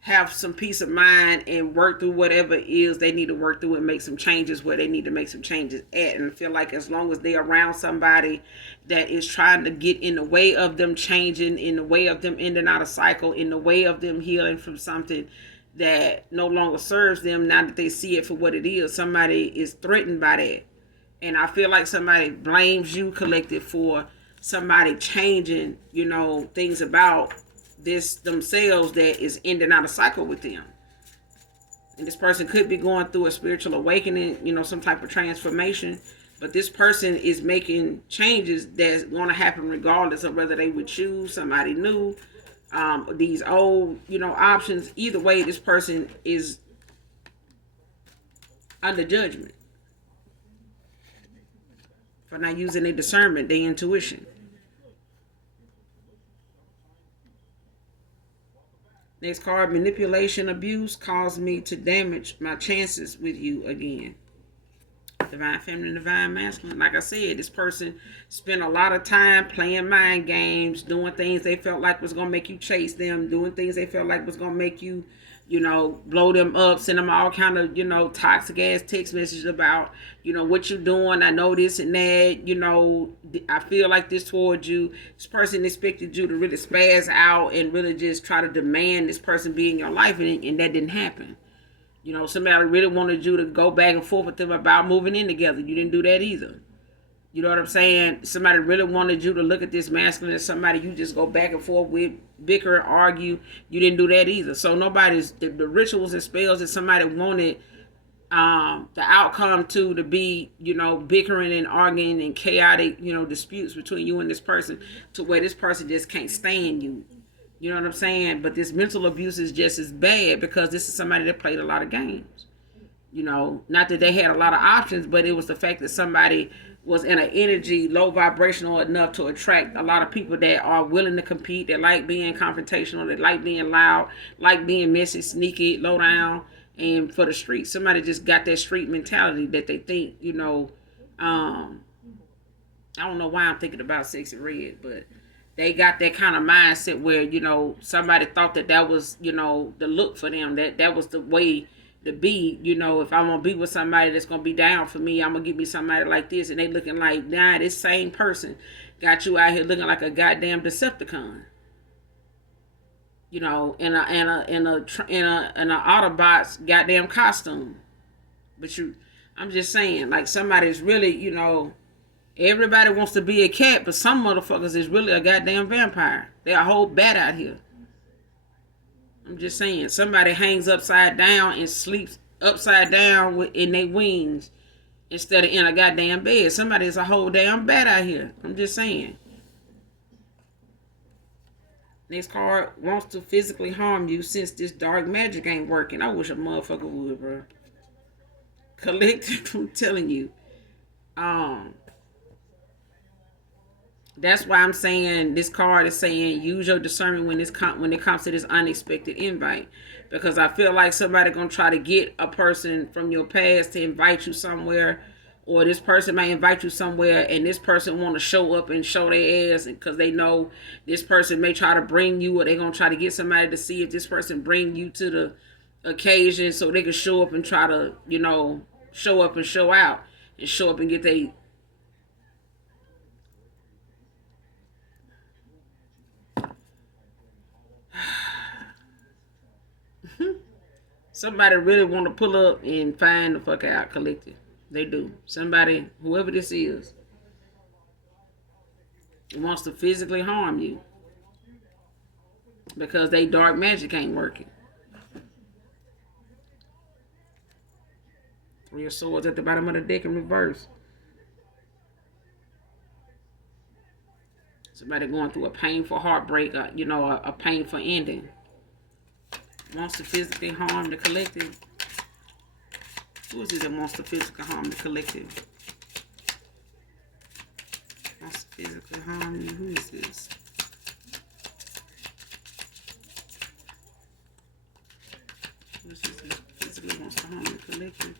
have some peace of mind and work through whatever it is they need to work through and make some changes where they need to make some changes at. And I feel like as long as they're around somebody that is trying to get in the way of them changing, in the way of them ending out a cycle, in the way of them healing from something that no longer serves them, now that they see it for what it is, somebody is threatened by that. And I feel like somebody blames you, collective, for somebody changing, you know, things about this themselves that is ending out a cycle with them. And this person could be going through a spiritual awakening, you know, some type of transformation. But this person is making changes that's going to happen regardless of whether they would choose somebody new, these old, options. Either way, this person is under judgment for not using their discernment, their intuition. Next card, manipulation, abuse caused me to damage my chances with you again. Divine feminine, divine masculine. Like I said, this person spent a lot of time playing mind games, doing things they felt like was going to make you chase them, doing things they felt like was going to make you, blow them up, send them all kind of, toxic ass text messages about, what you're doing. I know this and that, I feel like this towards you. This person expected you to really spaz out and really just try to demand this person be in your life, and that didn't happen. Somebody really wanted you to go back and forth with them about moving in together. You didn't do that either. You know what I'm saying? Somebody really wanted you to look at this masculine as somebody you just go back and forth with, bicker, argue. You didn't do that either. So the rituals and spells that somebody wanted the outcome to be, bickering and arguing and chaotic, disputes between you and this person, to where this person just can't stand you. You know what I'm saying? But this mental abuse is just as bad because this is somebody that played a lot of games. Not that they had a lot of options, but it was the fact that somebody was in an energy low vibrational enough to attract a lot of people that are willing to compete, that like being confrontational, that like being loud, like being messy, sneaky, low down, and for the street. Somebody just got that street mentality that they think, I don't know why I'm thinking about Sexy Red, but they got that kind of mindset where, somebody thought that was, the look for them, that was the way to be. If I'm going to be with somebody that's going to be down for me, I'm going to give me somebody like this. And they looking like, nah, this same person got you out here looking like a goddamn Decepticon. In a Autobots goddamn costume. But I'm just saying, like, somebody's really, everybody wants to be a cat, but some motherfuckers is really a goddamn vampire. They're a whole bat out here. I'm just saying, somebody hangs upside down and sleeps upside down in their wings instead of in a goddamn bed. Somebody is a whole damn bat out here. I'm just saying. Next card, wants to physically harm you since this dark magic ain't working. I wish a motherfucker would, bro. Collective, I'm telling you. That's why I'm saying this card is saying use your discernment when it comes to this unexpected invite, because I feel like somebody gonna try to get a person from your past to invite you somewhere, or this person may invite you somewhere and this person want to show up and show their ass because they know this person may try to bring you, or they gonna try to get somebody to see if this person bring you to the occasion so they can show up and try to show up and show out and show up and get they. Somebody really want to pull up and find the fuck out, collective. They do. Somebody, whoever this is, wants to physically harm you because they dark magic ain't working. Three of Swords at the bottom of the deck in reverse. Somebody going through a painful heartbreak, a painful ending. Wants to physically harm the collective. Who is it that wants to physically harm the collective? Wants to physically harm you. Who is this? Who is this that physically wants to harm the collective?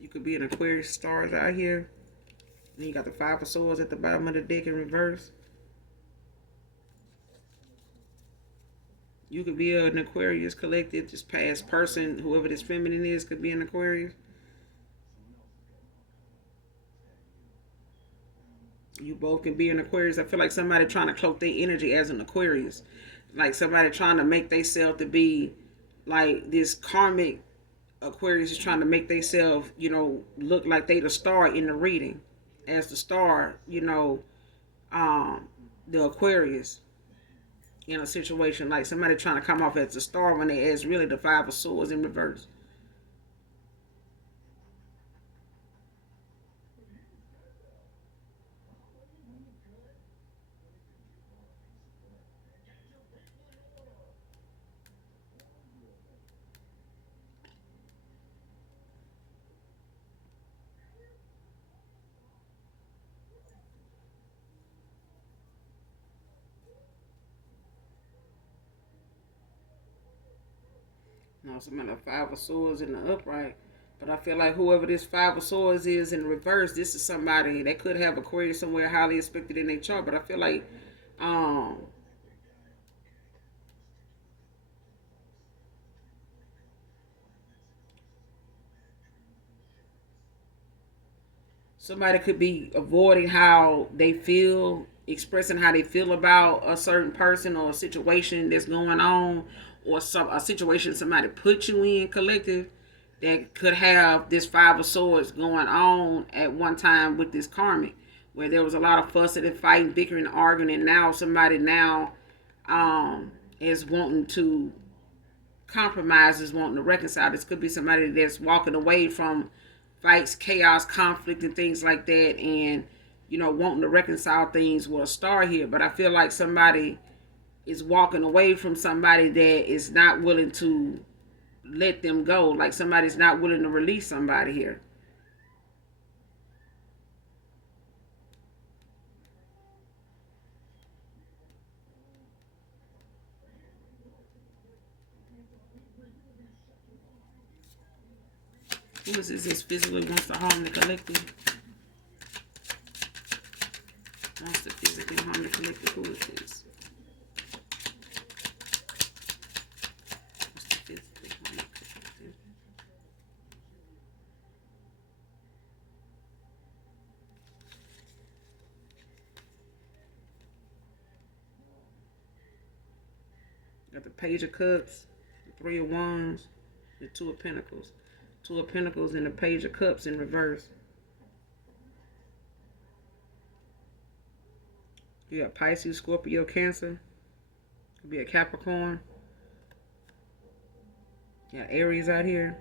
You could be an Aquarius stars out here. Then you got the Five of Swords at the bottom of the deck in reverse. You could be an Aquarius collective, this past person, whoever this feminine is, could be an Aquarius. You both can be an Aquarius. I feel like somebody trying to cloak their energy as an Aquarius. Like somebody trying to make themselves to be like this karmic Aquarius is trying to make themselves, look like they the star in the reading. as the star, um, the Aquarius in a situation like somebody trying to come off as the star when they as really the Five of Swords in reverse. Somebody the Five of Swords in the upright. But I feel like whoever this Five of Swords is in reverse, this is somebody that could have Aquarius somewhere highly expected in their chart. But I feel like um, somebody could be avoiding how they feel, expressing how they feel about a certain person or a situation that's going on, or a situation somebody put you in collective that could have this Five of Swords going on at one time with this karmic, where there was a lot of fussing and fighting, bickering, arguing, and now somebody now is wanting to compromise, is wanting to reconcile. This could be somebody that's walking away from fights, chaos, conflict, and things like that, and wanting to reconcile things with a star here. But I feel like somebody is walking away from somebody that is not willing to let them go. Like somebody's not willing to release somebody here. Who is this physically wants to harm the collective? Wants to physically harm the collective. Who is this? Wants to physically harm the collective. Got the Page of Cups, the Three of Wands, the Two of Pentacles. Two of Pentacles and the Page of Cups in reverse. You got Pisces, Scorpio, Cancer. Could be a Capricorn. You got Aries out here.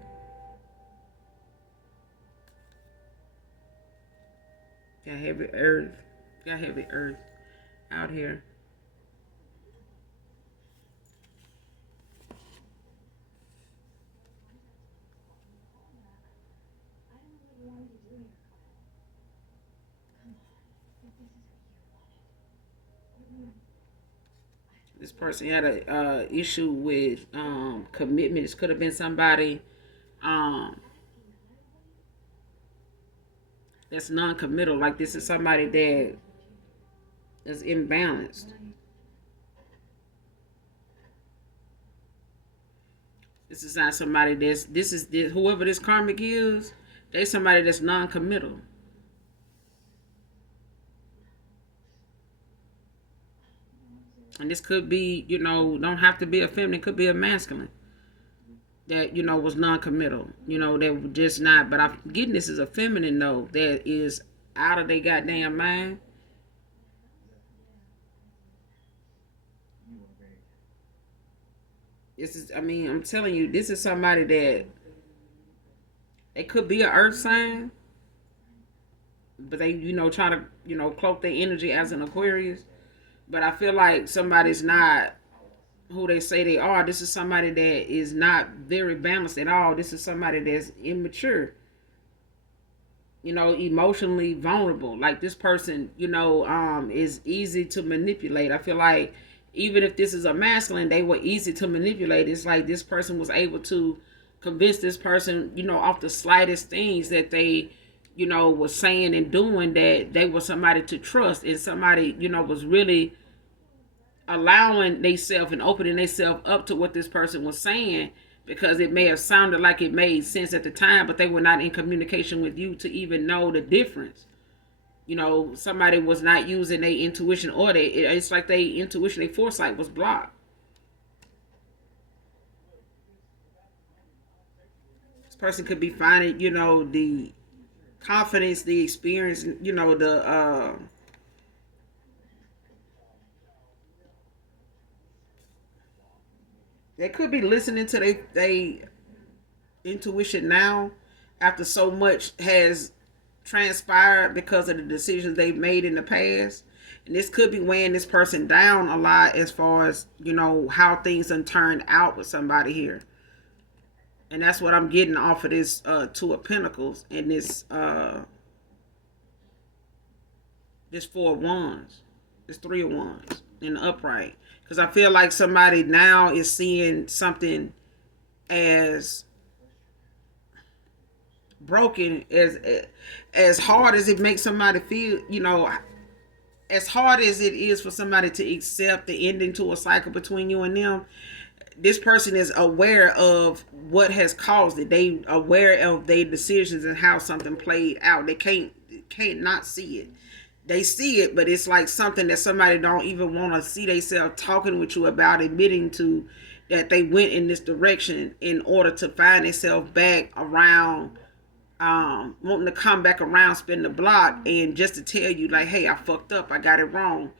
Got heavy earth. Got heavy earth out here. This person had a issue with commitment. This could have been somebody that's non-committal. Like this is somebody that is imbalanced. This is not somebody whoever this karmic is. They somebody that's non-committal. And this could be, don't have to be a feminine. It could be a masculine that, was non-committal. They were just not. But I'm getting this is a feminine, though, that is out of their goddamn mind. I'm telling you, this is somebody that it could be an earth sign, but they, try to, cloak their energy as an Aquarius. But I feel like somebody's not who they say they are. This is somebody that is not very balanced at all. This is somebody that's immature, emotionally vulnerable. Like this person, is easy to manipulate. I feel like even if this is a masculine, they were easy to manipulate. It's like this person was able to convince this person, off the slightest things that they, was saying and doing, that they were somebody to trust, and somebody, was really allowing themselves and opening themselves up to what this person was saying, because it may have sounded like it made sense at the time, but they were not in communication with you to even know the difference. Somebody was not using their intuition, or it's like their intuition, their foresight was blocked. This person could be finding, the confidence, the experience, they could be listening to they intuition now after so much has transpired because of the decisions they've made in the past. And this could be weighing this person down a lot as far as, how things done turned out with somebody here. And that's what I'm getting off of this Two of Pentacles and this Four of Wands. This Three of Wands in the upright. Because I feel like somebody now is seeing something as broken, as hard as it makes somebody feel, as hard as it is for somebody to accept the ending to a cycle between you and them. This person is aware of what has caused it. They aware of their decisions and how something played out. They can't not see it. They see it, but it's like something that somebody don't even want to see themselves talking with you about, admitting to that they went in this direction in order to find themselves back around, wanting to come back around, spin the block, and just to tell you like, hey, I fucked up, I got it wrong.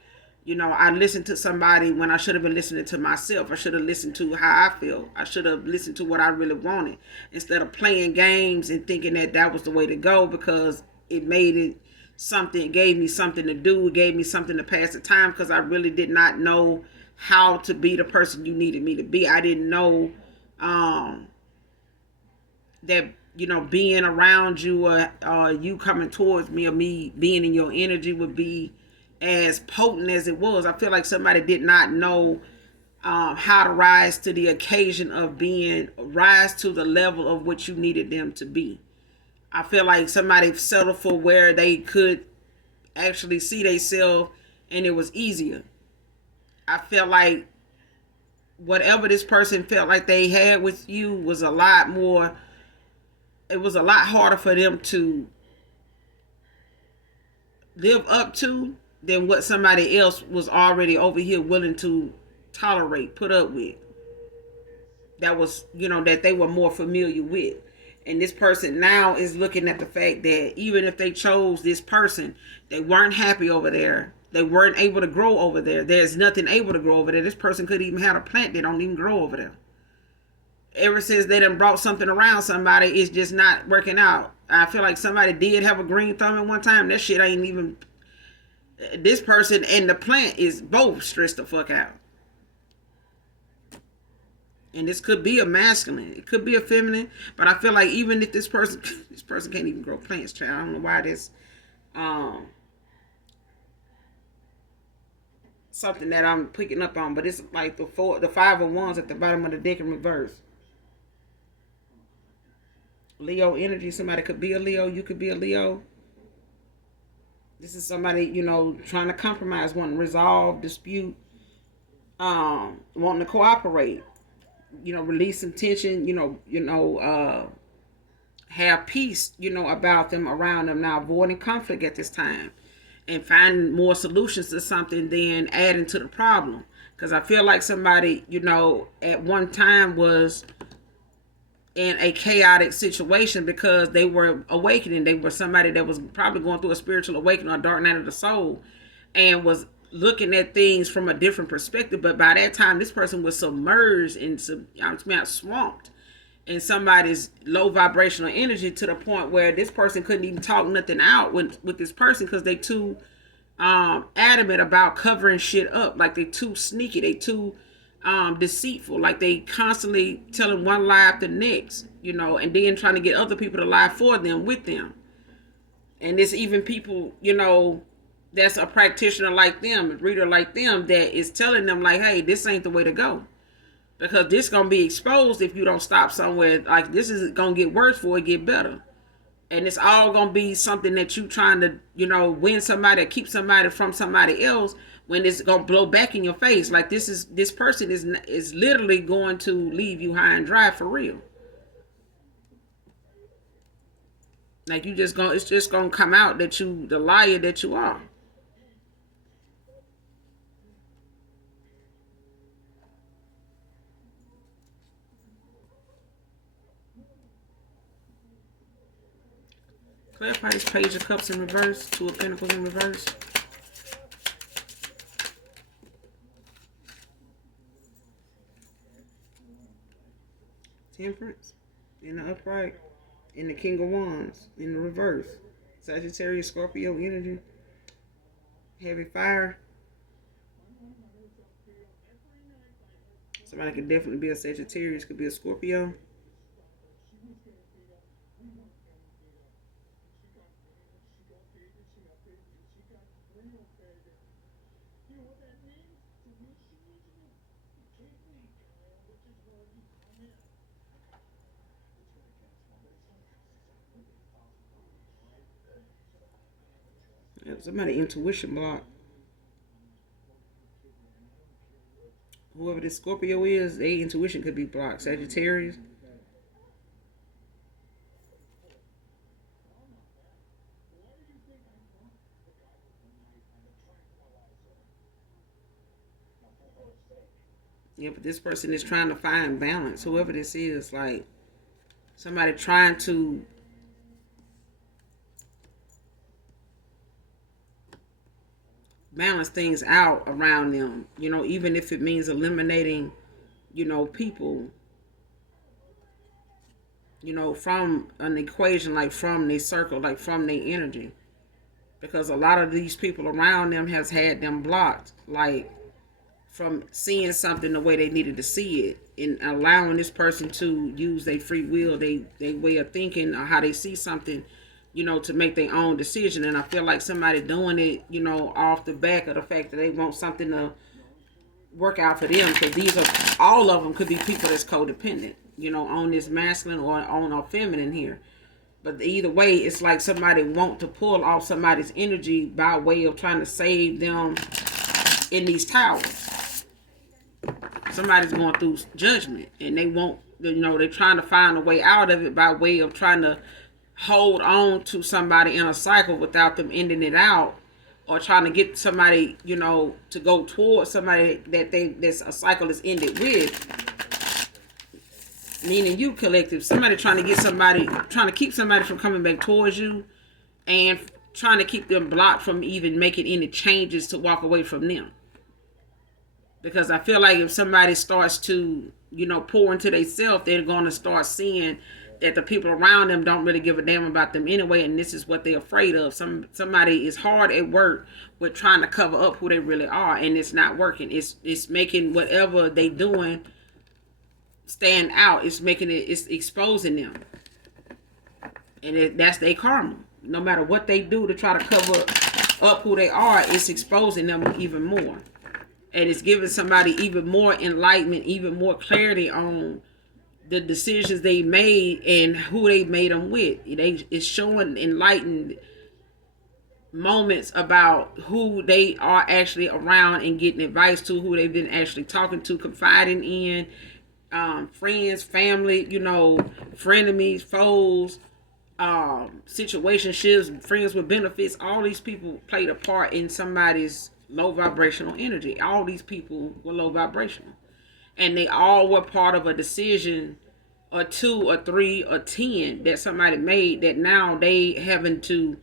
I listened to somebody when I should have been listening to myself. I should have listened to how I feel. I should have listened to what I really wanted instead of playing games and thinking that was the way to go because it made it something, it gave me something to do, it gave me something to pass the time because I really did not know how to be the person you needed me to be. I didn't know that being around you or you coming towards me or me being in your energy would be as potent as it was. I feel like somebody did not know how to rise to the occasion of rise to the level of what you needed them to be. I feel like somebody settled for where they could actually see themselves and it was easier. I feel like whatever this person felt like they had with you was a lot more, it was a lot harder for them to live up to than what somebody else was already over here willing to tolerate, put up with. That was, that they were more familiar with. And this person now is looking at the fact that even if they chose this person, they weren't happy over there. They weren't able to grow over there. There's nothing able to grow over there. This person could even have a plant that don't even grow over there. Ever since they done brought something around somebody, it's just not working out. I feel like somebody did have a green thumb at one time. That shit ain't even... This person and the plant is both stressed the fuck out. And this could be a masculine. It could be a feminine. But I feel like even if this person can't even grow plants, child. I don't know why this something that I'm picking up on. But it's like the Five of Wands at the bottom of the deck in reverse. Leo energy. Somebody could be a Leo. You could be a Leo. This is somebody, trying to compromise, wanting to resolve dispute, wanting to cooperate, release some tension, have peace, about them, around them, now avoiding conflict at this time and finding more solutions to something than adding to the problem. Because I feel like somebody, at one time was in a chaotic situation because they were awakening. They were somebody that was probably going through a spiritual awakening or dark night of the soul and was looking at things from a different perspective. But by that time, this person was submerged and swamped in somebody's low vibrational energy to the point where this person couldn't even talk nothing out with this person because they too adamant about covering shit up. Like they too sneaky. They too deceitful, like they constantly telling one lie after the next, and then trying to get other people to lie for them, with them. And there's even people, that's a practitioner like them, a reader like them, that is telling them like, hey, this ain't the way to go, because this gonna be exposed if you don't stop somewhere. Like this is gonna get worse before it get better, and it's all gonna be something that you trying to, win somebody or keep somebody from somebody else, when it's gonna blow back in your face. Like this person is literally going to leave you high and dry for real. Like it's just gonna come out that you the liar that you are. Clarify this Page of Cups in reverse. Two of Pentacles in reverse. Temperance in the upright. And the King of Wands in the reverse. Sagittarius, Scorpio energy. Heavy fire. Somebody could definitely be a Sagittarius, could be a Scorpio. Somebody intuition block. Whoever this Scorpio is, their intuition could be blocked. Sagittarius. Yeah, but this person is trying to find balance. Whoever this is, like somebody trying to balance things out around them, you know, even if it means eliminating, you know, people, you know, from an equation, like from their circle, like from their energy, because a lot of these people around them has had them blocked, like from seeing something the way they needed to see it, and allowing this person to use their free will, they way of thinking, or how they see something, you know, to make their own decision. And I feel like somebody doing it, you know, off the back of the fact that they want something to work out for them, because these are, all of them could be people that's codependent, you know, on this masculine or on a feminine here. But either way, it's like somebody want to pull off somebody's energy by way of trying to save them in these towers. Somebody's going through judgment, and they won't, you know, they're trying to find a way out of it by way of trying to hold on to somebody in a cycle without them ending it out, or trying to get somebody, you know, to go towards somebody that that's a cycle is ended with. Meaning you, collective, somebody trying to get somebody, trying to keep somebody from coming back towards you, and trying to keep them blocked from even making any changes to walk away from them. Because I feel like if somebody starts to, you know, pour into themselves, they're going to start seeing that the people around them don't really give a damn about them anyway, and this is what they're afraid of. Somebody is hard at work with trying to cover up who they really are, and it's not working. It's making whatever they doing stand out. It's making it, it's exposing them, and that's their karma. No matter what they do to try to cover up who they are, it's exposing them even more, and it's giving somebody even more enlightenment, even more clarity on the decisions they made and who they made them with. It's showing enlightened moments about who they are actually around and getting advice to, who they've been actually talking to, confiding in, friends, family, you know, frenemies, foes, situationships, friends with benefits. All these people played a part in somebody's low vibrational energy. All these people were low vibrational. And they all were part of a decision, or 2 or 3 or 10 that somebody made, that now they having to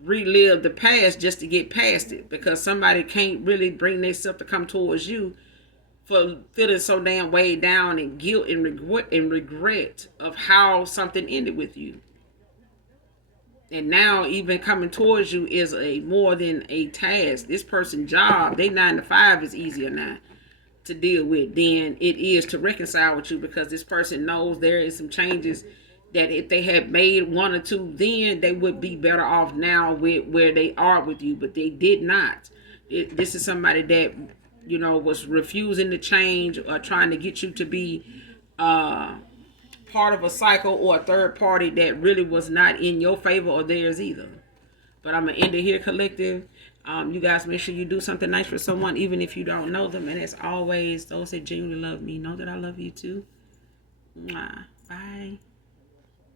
relive the past just to get past it, because somebody can't really bring themselves to come towards you for feeling so damn weighed down in guilt and regret of how something ended with you. And now even coming towards you is a more than a task. This person's job, they 9 to 5 is easier now to deal with than it is to reconcile with you, because this person knows there is some changes that if they had made 1 or 2 then, they would be better off now with where they are with you, but they did not. This is somebody that, you know, was refusing to change, or trying to get you to be part of a cycle, or a third party that really was not in your favor or theirs either. But I'm going to end it here, collective. You guys make sure you do something nice for someone, even if you don't know them. And as always, those that genuinely love me know that I love you too. Mwah. Bye.